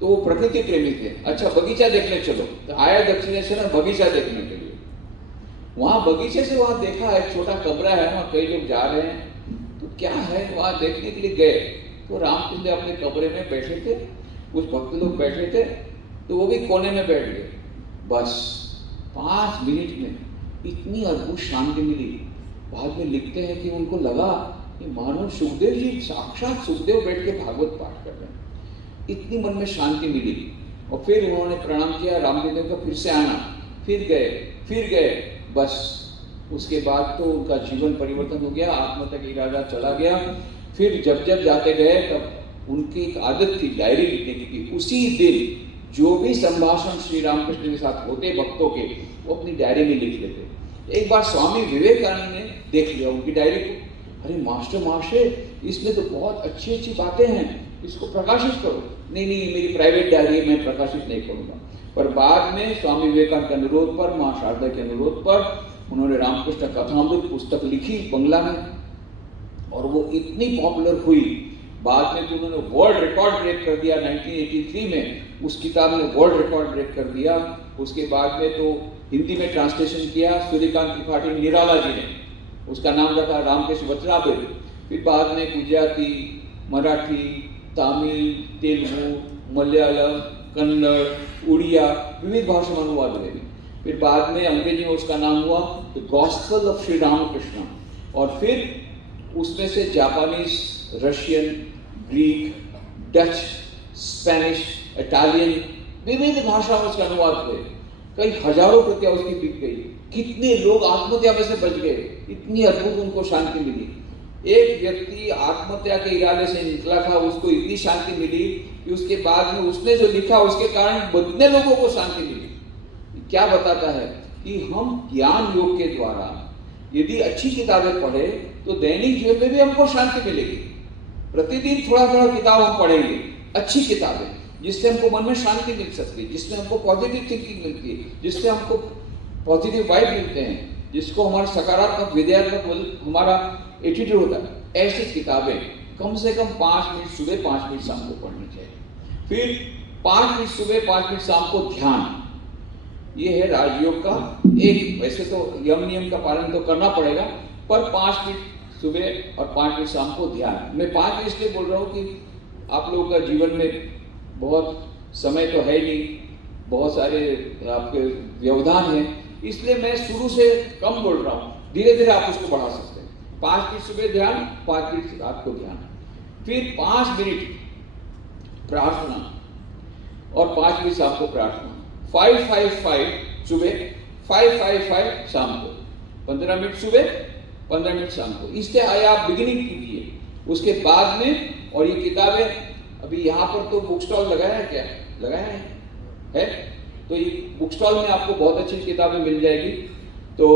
तो वो प्रकृति प्रेमी थे, अच्छा बगीचा देखने चलो। तो आया दक्षिणेश्वर में बगीचा देखने के लिए। वहां बगीचे से वहां देखा एक छोटा कमरा है, वहां कई लोग जा रहे हैं, तो क्या है वहां देखने के लिए गए। तो रामचंद्र अपने कमरे में बैठे थे, कुछ भक्त लोग बैठे थे, तो वो भी कोने में बैठ गए। बस 5 मिनट में इतनी अद्भुत शांति मिली। बाद में लिखते हैं कि उनको लगा कि मानो सुखदेव जी साक्षात सुखदेव बैठ के भागवत पाठ कर रहे हैं, इतनी मन में शांति मिली। और फिर उन्होंने प्रणाम किया, रामचंद्र का फिर से आना, फिर गए, बस उसके बाद तो उनका जीवन परिवर्तन हो गया, आत्महत्या का इरादा चला गया। फिर जब जाते गए तब उनकी एक आदत थी डायरी लिखने की, उसी दिन जो भी संभाषण श्री रामकृष्ण के साथ होते भक्तों के, वो अपनी डायरी में लिख लेते। एक बार स्वामी विवेकानंद ने देख लिया उनकी डायरी को, अरे मास्टर इसमें तो बहुत अच्छी बातें हैं, इसको प्रकाशित करो। नहीं मेरी प्राइवेट डायरी है, मैं प्रकाशित नहीं करूँगा। पर बाद में स्वामी विवेकानंद के अनुरोध पर, माँ शारदा के अनुरोध पर उन्होंने रामकृष्ण कथामृत पुस्तक लिखी बंगला में, और वो इतनी पॉपुलर हुई। बाद में तो उन्होंने वर्ल्ड रिकॉर्ड ब्रेक कर दिया 1983 में, उस किताब ने वर्ल्ड रिकॉर्ड ब्रेक कर दिया। उसके बाद में तो हिंदी में ट्रांसलेशन किया सूर्यकांत त्रिपाठी निराला जी ने, उसका नाम रखा रामकृष्ण वचनामृत। फिर बाद में गुजराती, मराठी, तमिल, तेलुगु, मलयालम, कन्नड़, उड़िया विविध भाषा में अनुवाद हुए। फिर बाद में अंग्रेजी में उसका नाम हुआ the gospel of Shri Ramakrishna, और फिर उसमें से Japanese, Russian, Greek, Dutch, Spanish, Italian विविध भाषा में उसका अनुवाद हुए। कई हजारों प्रतियां उसकी बिक गई, कितने लोग आत्महत्या में से बच गए, इतनी अद्भुत उनको शांति मिली। एक व्यक्ति आत्महत्या के इरादे से निकला था, उसको इतनी शांति मिली कि उसके बाद में उसने जो लिखा उसके कारण कितने लोगों को शांति मिली। क्या बताता है कि हम ज्ञान योग के द्वारा यदि अच्छी किताबें पढ़े तो दैनिक जीवन में भी हमको शांति मिलेगी। प्रतिदिन थोड़ा किताब हम पढ़ेंगे, अच्छी किताबें, जिससे हमको मन में शांति मिल सकती है, जिससे हमको पॉजिटिव थिंकिंग मिलती है, जिससे हमको पॉजिटिव वाइब मिलते हैं, जिसको हमारा सकारात्मक विद्यात्मक हमारा एटीट्यूड होता है। ऐसी किताबें कम से कम 5 मिनट सुबह 5 मिनट शाम को पढ़नी चाहिए। फिर 5 मिनट सुबह 5 मिनट शाम को ध्यान, ये है राजयोग का एक, वैसे तो यम नियम का पालन तो करना पड़ेगा, पर 5 मिनट सुबह और 5 मिनट शाम को ध्यान। मैं 5 मिनट इसलिए बोल रहा हूँ कि आप लोगों का जीवन में बहुत समय तो है नहीं, बहुत सारे आपके व्यवधान हैं, इसलिए मैं शुरू से कम बोल रहा हूँ, धीरे धीरे आप उसको बढ़ा सकते हैं। 5 मिनट सुबह ध्यान, 5 मिनट रात को ध्यान, फिर 5 मिनट प्रार्थना और 5 मिनट शाम को प्रार्थना। 5-5-5 सुबह, 5-5-5 शाम को, 15 मिनट सुबह 15 मिनट शाम को। इससे आया आप बिगिनिंग कीजिए। उसके बाद में, और ये किताबें अभी यहाँ पर तो बुक स्टॉल लगाया है, क्या लगाया है? तो ये बुक स्टॉल में आपको बहुत अच्छी किताबें मिल जाएगी। तो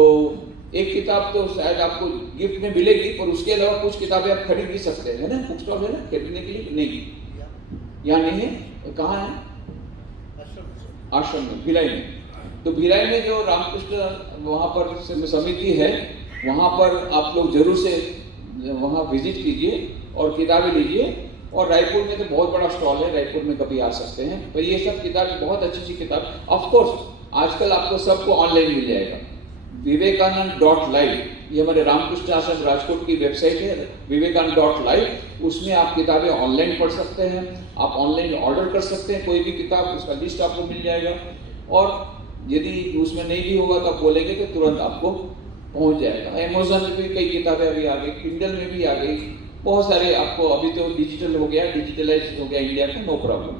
एक किताब तो शायद आपको गिफ्ट में मिलेगी, पर उसके अलावा कुछ किताबें आप खरीद भी सकते हैं, है ना? बुक स्टॉल है ना खरीदने के लिए? नहीं, यहाँ नहीं है। कहाँ है? आश्रम में, भिलाई में। तो भिलाई में जो रामकृष्ण वहाँ पर समिति है, वहाँ पर आप लोग जरूर से वहाँ विजिट कीजिए और किताबें लीजिए। और रायपुर में तो बहुत बड़ा स्टॉल है, रायपुर में कभी आ सकते हैं। पर ये सब किताब बहुत अच्छी किताब। ऑफ कोर्स आजकल आपको सबको ऑनलाइन मिल जाएगा। vivekanand.live, ये हमारे रामकृष्ण आश्रम राजकोट की वेबसाइट है, vivekanand.live। उसमें आप किताबें ऑनलाइन पढ़ सकते हैं, आप ऑनलाइन ऑर्डर कर सकते हैं कोई भी किताब, उसका लिस्ट आपको मिल जाएगा। और यदि उसमें नहीं भी होगा तो आप बोलेंगे तो तुरंत आपको पहुंच जाएगा। अमेज़न में भी कई किताबें अभी आ गई, किंडल में भी आ गई, बहुत सारे आपको, अभी तो डिजिटल हो गया, डिजिटलाइज हो गया इंडिया का, नो प्रॉब्लम।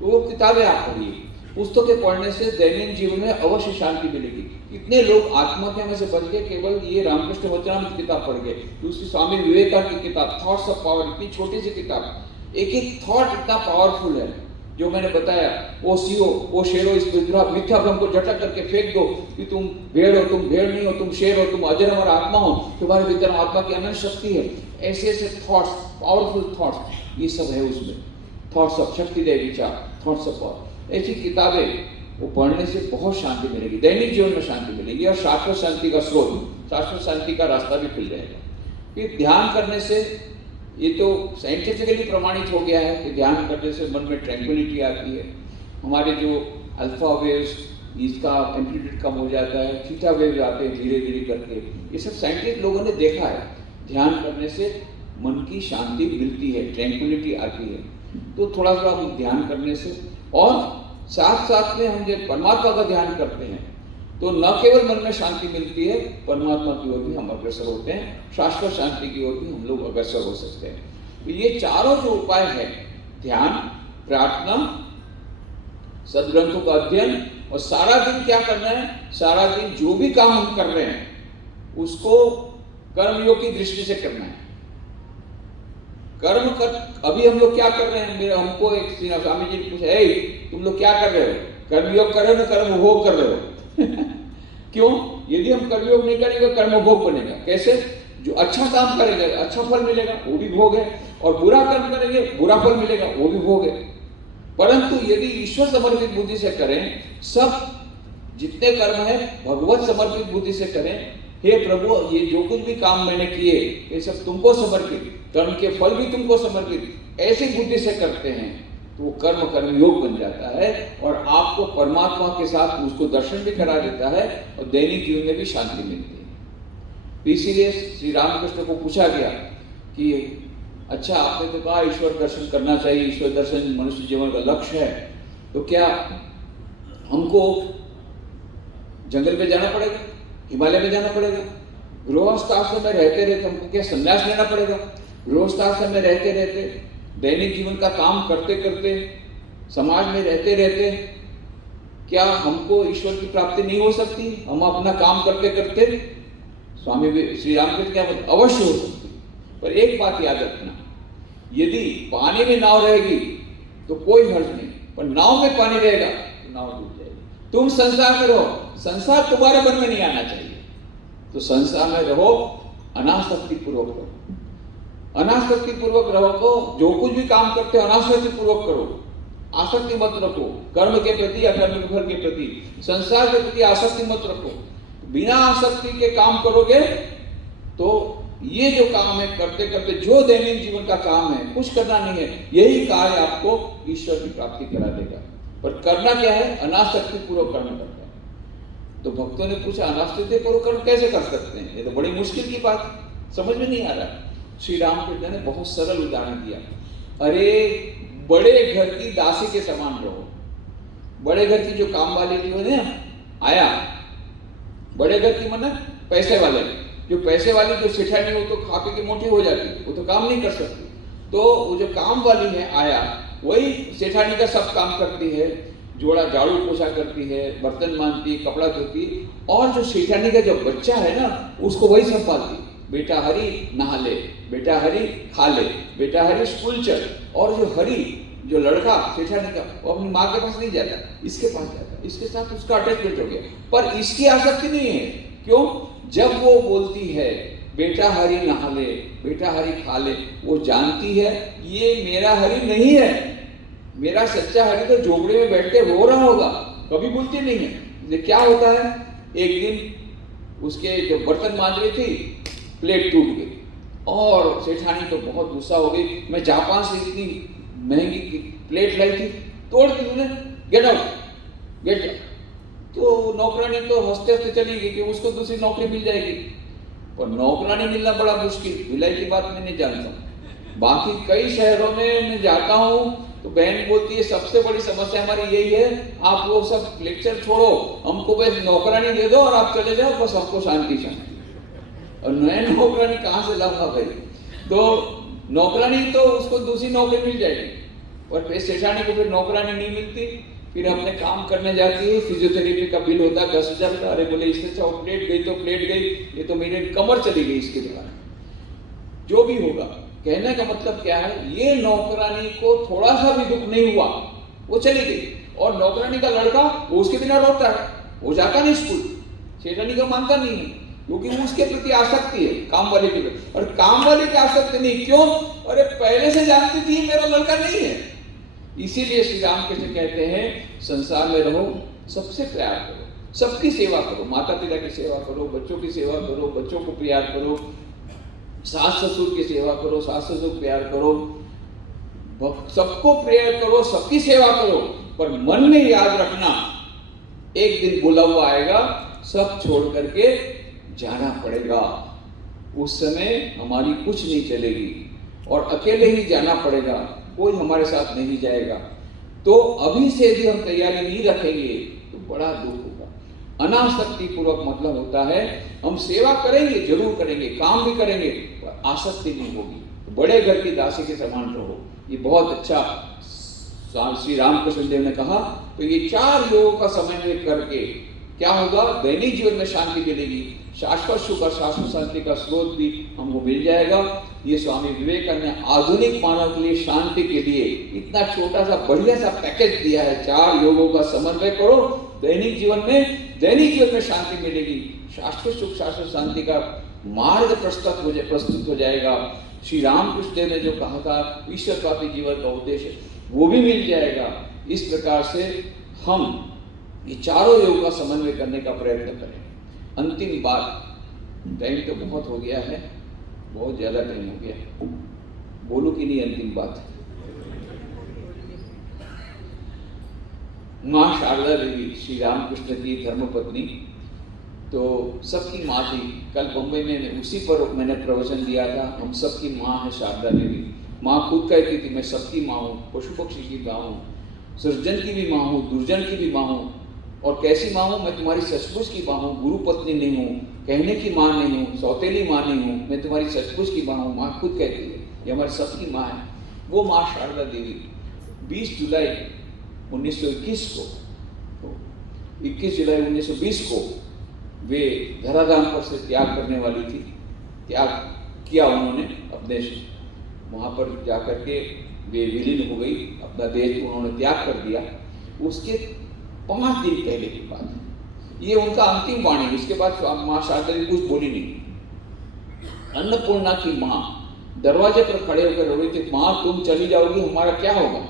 तो वो किताबें आप पढ़िए, पुस्तकें पढ़ने से दैनिक जीवन में अवश्य शांति मिलेगी। कितने लोग आत्महत्या में से बच गए केवल ये रामकृष्ण वचनामृत किताब पढ़ गए। दूसरी स्वामी विवेकानंद की किताब थॉट्स ऑफ पावर, इतनी छोटी सी किताब, एक एक थॉट इतना पावरफुल है। जो मैंने बताया, वो सीओ, वो शेरो, इस मिथ्या भ्रम को झटक करके फेंक दो कि तुम भेड़ हो, तुम भेड़ नहीं हो, तुम शेर हो, तुम अजर अमर आत्मा हो, तुम्हारे भीतर आत्मा की अनंत शक्ति है। ऐसे ऐसे थॉट्स, पावरफुल थॉट्स, ये सब है उसमें। थॉट्स ऑफ शक्ति दे विचार, थॉट्स ऑफ पावर, ऐसी किताबें वो पढ़ने से बहुत शांति मिलेगी, दैनिक जीवन में शांति मिलेगी, और शाश्वत शांति का स्रोत, शाश्वत शांति का रास्ता भी खुल जाएगा। फिर ध्यान करने से, ये तो साइंटिफिकली प्रमाणित हो गया है कि ध्यान करने से मन में ट्रैंक्विलिटी आती है। हमारे जो अल्फा वेव्स, इसका एम्पलीट्यूड कम हो जाता है, थीटा वेव आते हैं धीरे धीरे करके, ये सब साइंटिस्ट लोगों ने देखा है। ध्यान करने से मन की शांति मिलती है, ट्रैंक्विलिटी आती है। तो थोड़ा सा हम ध्यान करने से, और साथ साथ में हम जब परमात्मा का ध्यान करते हैं तो न केवल मन में शांति मिलती है, परमात्मा की ओर भी हम अग्रसर होते हैं, शाश्वत शांति की ओर भी हम लोग अग्रसर हो सकते हैं। तो ये चारों जो उपाय है, ध्यान, प्रार्थना, सदग्रंथों का अध्ययन, और सारा दिन क्या करना है, सारा दिन जो भी काम हम कर रहे हैं उसको कर्मयोग की दृष्टि से करना है। कर्म कर, अभी हम लोग क्या कर रहे हैं, मेरे हमको एक स्वामी जी ने पूछा, तुम लोग क्या कर रहे हो, कर्मयोग कर रहे हो ना कर्म भोग कर रहे हो? क्यों? यदि हम कर्मयोग नहीं करेंगे कर्म भोग बनेगा। कैसे? जो अच्छा काम करेंगे अच्छा फल मिलेगा, वो भी भोग है, और बुरा कर्म करेंगे बुरा फल मिलेगा, वो भी भोग है। परंतु यदि ईश्वर समर्पित बुद्धि से करें, सब जितने कर्म है भगवत समर्पित बुद्धि से करें, हे प्रभु ये जो कुछ भी काम मैंने किए ये सब तुमको समर्पित, कर्म के फल भी तुमको समर्पित, ऐसी बुद्धि से करते हैं तो वो कर्म कर्मयोग बन जाता है, और आपको परमात्मा के साथ उसको दर्शन भी करा देता है, और दैनिक जीवन में भी शांति मिलती है। तो इसीलिए श्री रामकृष्ण को पूछा गया कि अच्छा आपने तो कहा ईश्वर दर्शन करना चाहिए, ईश्वर दर्शन मनुष्य जीवन का लक्ष्य है, तो क्या हमको जंगल में जाना पड़ेगा, हिमालय में जाना पड़ेगा, गृहस्थ आश्रम में रहते रहते हमको क्या संन्यास लेना पड़ेगा? गृहस्थ आश्रम में रहते रहते, दैनिक जीवन का काम करते करते, समाज में रहते रहते क्या हमको ईश्वर की प्राप्ति नहीं हो सकती? हम अपना काम करते करते, स्वामी श्री रामकृष्ण क्या बोलते, अवश्य हो सकती। पर एक बात याद रखना, यदि पानी में नाव रहेगी तो कोई हर्ज नहीं, पर नाव में पानी रहेगा तो नाव डूब जाएगी। तुम संसार में रहो, संसार तुम्हारे मन में नहीं आना चाहिए, तो संसार में रहो, अनासक्ति पूर्वक रहो, अनासक्ति पूर्वक रहो। तो जो कुछ भी काम करते हो अनासक्ति पूर्वक करो, आसक्ति मत रखो कर्म के प्रति या कर्म के फल के प्रति, संसार के प्रति आसक्ति मत रखो। बिना आसक्ति के काम करोगे तो ये जो काम है करते करते, जो दैनिक जीवन का काम है, कुछ करना नहीं है, यही कार्य आपको ईश्वर की प्राप्ति करा देगा। पर करना क्या है? अनासक्ति पूर्वक कर्म करना है। तो भक्तों ने पूछा अनासक्ति पूर्वक कर्म कैसे कर सकते हैं? ये तो बड़ी मुश्किल की बात, समझ में नहीं आ रहा। श्री रामकृष्ण ने बहुत सरल उदाहरण दिया। अरे बड़े घर की दासी के समान रहो। बड़े घर की जो काम वाली थी ना, आया बड़े घर की मतलब पैसे वाले, जो पैसे वाली जो सेठानी वो तो खा पी के मोटी हो जाती, वो तो काम नहीं कर सकती। तो वो जो काम वाली है आया, वही सेठानी का सब काम करती है, जोड़ा झाड़ू पोछा करती है, बर्तन मांजती, कपड़ा धोती, और जो सेठानी का जो बच्चा है ना उसको वही संभालती। बेटा हरी नहा ले, बेटा हरी खा ले, बेटा हरी स्कूल चल। और जो हरी जो लड़का सेठानी का, वो अपनी माँ के पास नहीं जाता, इसके पास जाता, इसके साथ उसका अटैचमेंट हो गया। पर इसकी आसक्ति नहीं है। क्यों? जब वो बोलती है बेटा हरी नहा ले, बेटा हरी खा ले, वो जानती है ये मेरा हरी नहीं है, मेरा सच्चा हरी तो झोपड़े में बैठ के रो रहा होगा, कभी बोलती नहीं है। क्या होता है, एक दिन उसके जो बर्तन मांज रही थी, प्लेट टूट गई, और सेठानी तो बहुत गुस्सा हो गई, मैं जापान से इतनी महंगी प्लेट लाई थी, तोड़ दी तूने, गेट आउट, गेट आउट। तो नौकरानी तो हंसते हंसते चली गई कि उसको दूसरी नौकरी मिल जाएगी। पर नौकरानी मिलना बड़ा मुश्किल, भिलाई की बात मैं नहीं जानता, बाकी कई शहरों में मैं जाता हूँ तो बहन बोलती है सबसे बड़ी समस्या हमारी यही है, आप वो सब लेक्चर छोड़ो, हमको बस नौकरानी दे दो और आप चले जाओ, बस हमको शांति शांति। और नए नौकरानी कहाँ से लाऊंगा भाई? तो नौकरानी तो उसको दूसरी नौकरी मिल जाएगी, और सेठानी को फिर नौकरानी नहीं मिलती, फिर अपने काम करने जाती है, फिजियोथेरेपी का बिल होता है 10,000 का। अरे बोले इससे अच्छा प्लेट गई तो प्लेट गई, ये तो मेरी कमर चली गई इसके द्वारा। जो भी होगा, कहने का मतलब क्या है, ये नौकरानी को थोड़ा सा भी दुख नहीं हुआ, वो चली गई। और नौकरानी का लड़का वो उसके बिना रोता है, वो जाता नहीं स्कूल, सेठानी का मानता नहीं है, क्योंकि उसके प्रति आसक्ति है काम वाले के प्रति। और काम वाले की आसक्ति नहीं, क्यों? अरे पहले से जानती थी मेरा लड़का नहीं है। इसीलिए श्री रामकृष्ण कहते हैं संसार में रहो, सबसे प्यार करो, सबकी सेवा करो, माता पिता की सेवा करो, बच्चों की सेवा करो, बच्चों को प्यार करो, सास ससुर की सेवा करो, सास ससुर को प्यार करो, सबको प्रेयर करो, सबकी सेवा करो। पर मन में याद रखना, एक दिन बुलावा आएगा, सब छोड़ करके जाना पड़ेगा। उस समय हमारी कुछ नहीं चलेगी और अकेले ही जाना पड़ेगा, कोई हमारे साथ नहीं जाएगा। तो अभी से यदि हम तैयारी नहीं रखेंगे तो बड़ा दुख होगा। अनासक्ति पूर्वक मतलब होता है हम सेवा करेंगे, जरूर करेंगे, काम भी करेंगे, पर आसक्ति नहीं होगी। बड़े घर की दासी के समान रहो। ये बहुत अच्छा श्री रामकृष्ण देव ने कहा। तो ये 4 योगों का समन्वय करके क्या होगा, दैनिक जीवन में शांति मिलेगी, शाश्वत सुख और शाश्वत शांति का स्रोत भी हमको मिल जाएगा। ये स्वामी विवेकानंद ने आधुनिक मानव के लिए शांति के लिए इतना छोटा सा बढ़िया सा पैकेज दिया है। 4 योगों का समन्वय करो, दैनिक जीवन में शांति मिलेगी, शाश्वत सुख शाश्वत शांति का मार्ग प्रस्तुत हो जाएगा। श्री रामकृष्ण देव ने जो कहा था ईश्वरव्यापी जीवन का उद्देश्य, वो भी मिल जाएगा। इस प्रकार से हम ये 4 योग का समन्वय करने का प्रयत्न करें। अंतिम बात, टाइम तो बहुत हो गया है, बहुत ज्यादा टाइम हो गया, बोलूं कि नहीं? अंतिम बात, माँ शारदा देवी श्री रामकृष्ण की धर्मपत्नी, तो सबकी माँ थी। कल बम्बई में उसी पर मैंने प्रवचन दिया था, हम सबकी माँ है शारदा देवी। माँ खुद कहती थी मैं सबकी माँ हूँ, पशु पक्षी की माँ हूँ, सृजन की भी माँ हूँ, दुर्जन की भी माँ हूँ। और कैसी माँ हूँ? मैं तुम्हारी सचमुच की माँ हूँ, गुरु पत्नी नहीं हूँ, कहने की माँ नहीं हूँ, सौतेली माँ नहीं हूँ, मैं तुम्हारी सचमुच की माँ हूँ। माँ खुद कहती है, ये हमारी सबकी माँ है। वो माँ शारदा देवी 20 जुलाई 1921 को, 21 जुलाई 1920 को वे धराधाम पर से त्याग करने वाली थी। त्याग किया उन्होंने अपने, वहाँ पर जाकर के वे विलीन हो गई, अपना देश उन्होंने त्याग कर दिया। उसके 5 दिन पहले की बात है, ये उनका अंतिम वाणी। उसके बाद माँ शारदा देवी कुछ बोली नहीं। अन्नपूर्णा की माँ दरवाजे पर खड़े होकर रो रही थी, माँ तुम चली जाओगी, हमारा क्या होगा?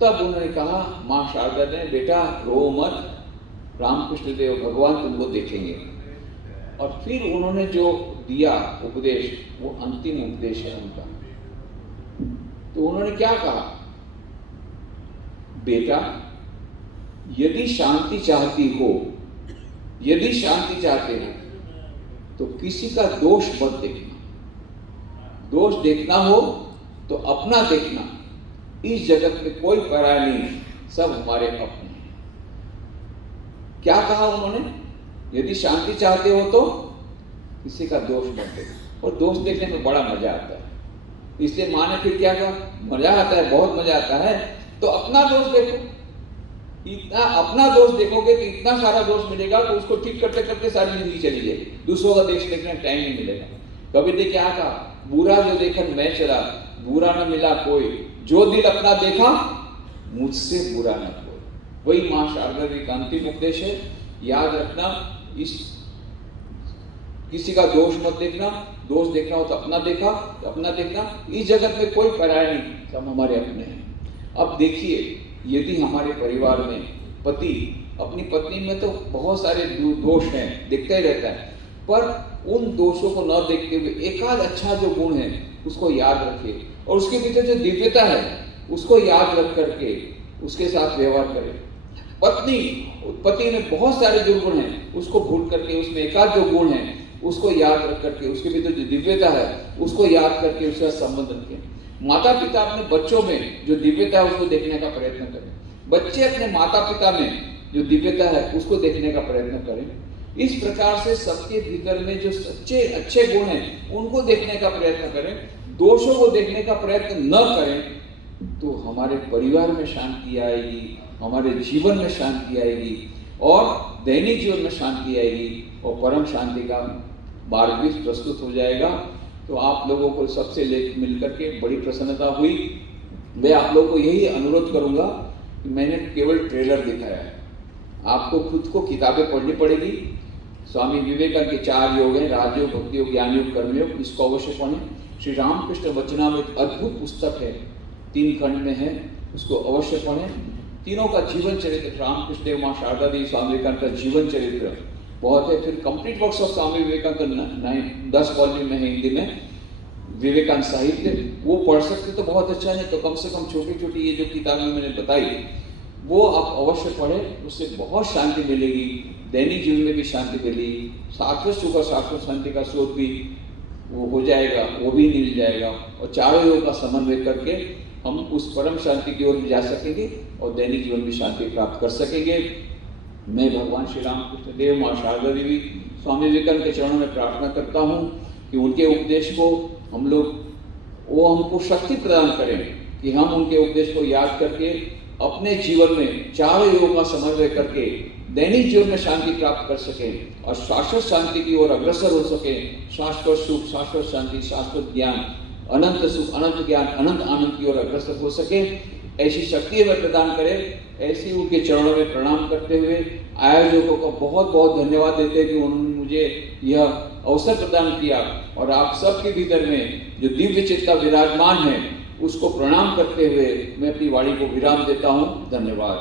तब उन्होंने कहा, माँ शारदा ने, बेटा रो मत, रामकृष्ण देव भगवान तुमको देखेंगे। और फिर उन्होंने जो दिया उपदेश, वो अंतिम उपदेश है उनका। तो उन्होंने क्या कहा, बेटा यदि शांति चाहती हो, यदि शांति चाहते हो तो किसी का दोष मत देखना। दोष देखना हो तो अपना देखना। इस जगत में कोई पराया नहीं, सब हमारे अपने। क्या कहा उन्होंने? यदि शांति चाहते हो तो किसी का दोष मत देखो। और दोष देखने में बड़ा मजा आता है, इसलिए माँ ने फिर क्या कहा, मजा आता है, बहुत मजा आता है, तो अपना दोष देखो। इतना अपना दोष देखोगे तो इतना सारा दोष मिलेगा कि उसको ठीक करते करते सारी जिंदगी चली जाएगी। दूसरों का देश देखने टाइम नहीं मिलेगा। कबीर ने क्या कहा, बुरा जो देखन मैं चला, बुरा न मिला कोई, जो दिल अपना देखा मुझसे बुरा न कोई। वही माँ शारदा देवी का अंतिम उपदेश है। याद रखना, इस किसी का दोष मत देखना, दोष देखना हो तो अपना देखा, तो अपना देखना। इस जगत में कोई पराया नहीं, सब हमारे अपने हैं। अब देखिए, यदि हमारे परिवार में पति अपनी पत्नी में तो बहुत सारे दोष हैं, दिखता ही रहता है, पर उन दोषों को न देखते हुए एकाध अच्छा जो गुण है उसको याद रखे, और उसके पीछे जो दिव्यता है उसको याद रख करके उसके साथ व्यवहार करें। पति में बहुत सारे दुर्गुण हैं, उसको भूल करके उसमें एकाध जो गुण है उसको याद रख करके, उसके भीतर जो दिव्यता है उसको याद करके उसका संबंध रखें। माता पिता अपने बच्चों में जो दिव्यता है उसको देखने का प्रयत्न करें, बच्चे अपने माता पिता में जो दिव्यता है उसको देखने का प्रयत्न करें। इस प्रकार से सबके भीतर में जो सच्चे अच्छे गुण हैं उनको देखने का प्रयत्न करें। दोषों को देखने का प्रयत्न न करें तो हमारे परिवार में शांति आएगी, हमारे जीवन में शांति आएगी और दैनिक जीवन में शांति आएगी और परम शांति का मार्ग भी प्रस्तुत हो जाएगा। तो आप लोगों को सबसे मिलकर के बड़ी प्रसन्नता हुई। मैं आप लोगों को यही अनुरोध करूंगा कि मैंने केवल ट्रेलर दिखाया है, आपको खुद को किताबें पढ़नी पड़ेगी। स्वामी विवेकानंद के 4 योग हैं, राजयोग, भक्ति योग, ज्ञान योग, कर्मयोग, इसको अवश्य पढ़ें। श्री रामकृष्ण वचनामृत अद्भुत पुस्तक है, 3 खंड में है, उसको अवश्य पढ़ें। तीनों का जीवन चरित्र, रामकृष्ण देव, माँ शारदा देवी, स्वामी विवेकानंद का जीवन चरित्र बहुत है। फिर complete works of Swami Vivekananda 10 volume में है हिंदी में, विवेकानंद साहित्य, वो पढ़ सकते तो बहुत अच्छा है। तो कम से कम छोटी छोटी ये जो किताबें मैंने बताई वो आप अवश्य पढ़ें, उससे बहुत शांति मिलेगी, दैनिक जीवन में भी शांति मिलेगी, शाश्वत सुख और शाश्वत शांति का स्रोत भी वो हो जाएगा, वो भी मिल जाएगा और चारों योग का समन्वय करके हम उस परम शांति की ओर जा सकेंगे और दैनिक जीवन में शांति प्राप्त कर सकेंगे। मैं भगवान श्री रामकृष्ण देव, माँ शारदा देवी, स्वामी विवेकानंद के चरणों में प्रार्थना करता हूँ कि उनके उपदेश को हम लोग, वो हमको शक्ति प्रदान करें कि हम उनके उपदेश को याद करके अपने जीवन में चारों योग का समन्वय करके दैनिक जीवन में शांति प्राप्त कर सकें और शाश्वत शांति की ओर अग्रसर हो सकें। शाश्वत सुख, शाश्वत शांति, शाश्वत ज्ञान, अनंत सुख, अनंत ज्ञान, अनंत आनंद की ओर अग्रसर हो सके, ऐसी शक्ति हमें प्रदान करे। ऐसी उनके चरणों में प्रणाम करते हुए आयोजकों का बहुत बहुत धन्यवाद देते हैं कि उन्होंने मुझे यह अवसर प्रदान किया और आप सबके भीतर में जो दिव्य चित्ता विराजमान है उसको प्रणाम करते हुए मैं अपनी वाणी को विराम देता हूँ। धन्यवाद।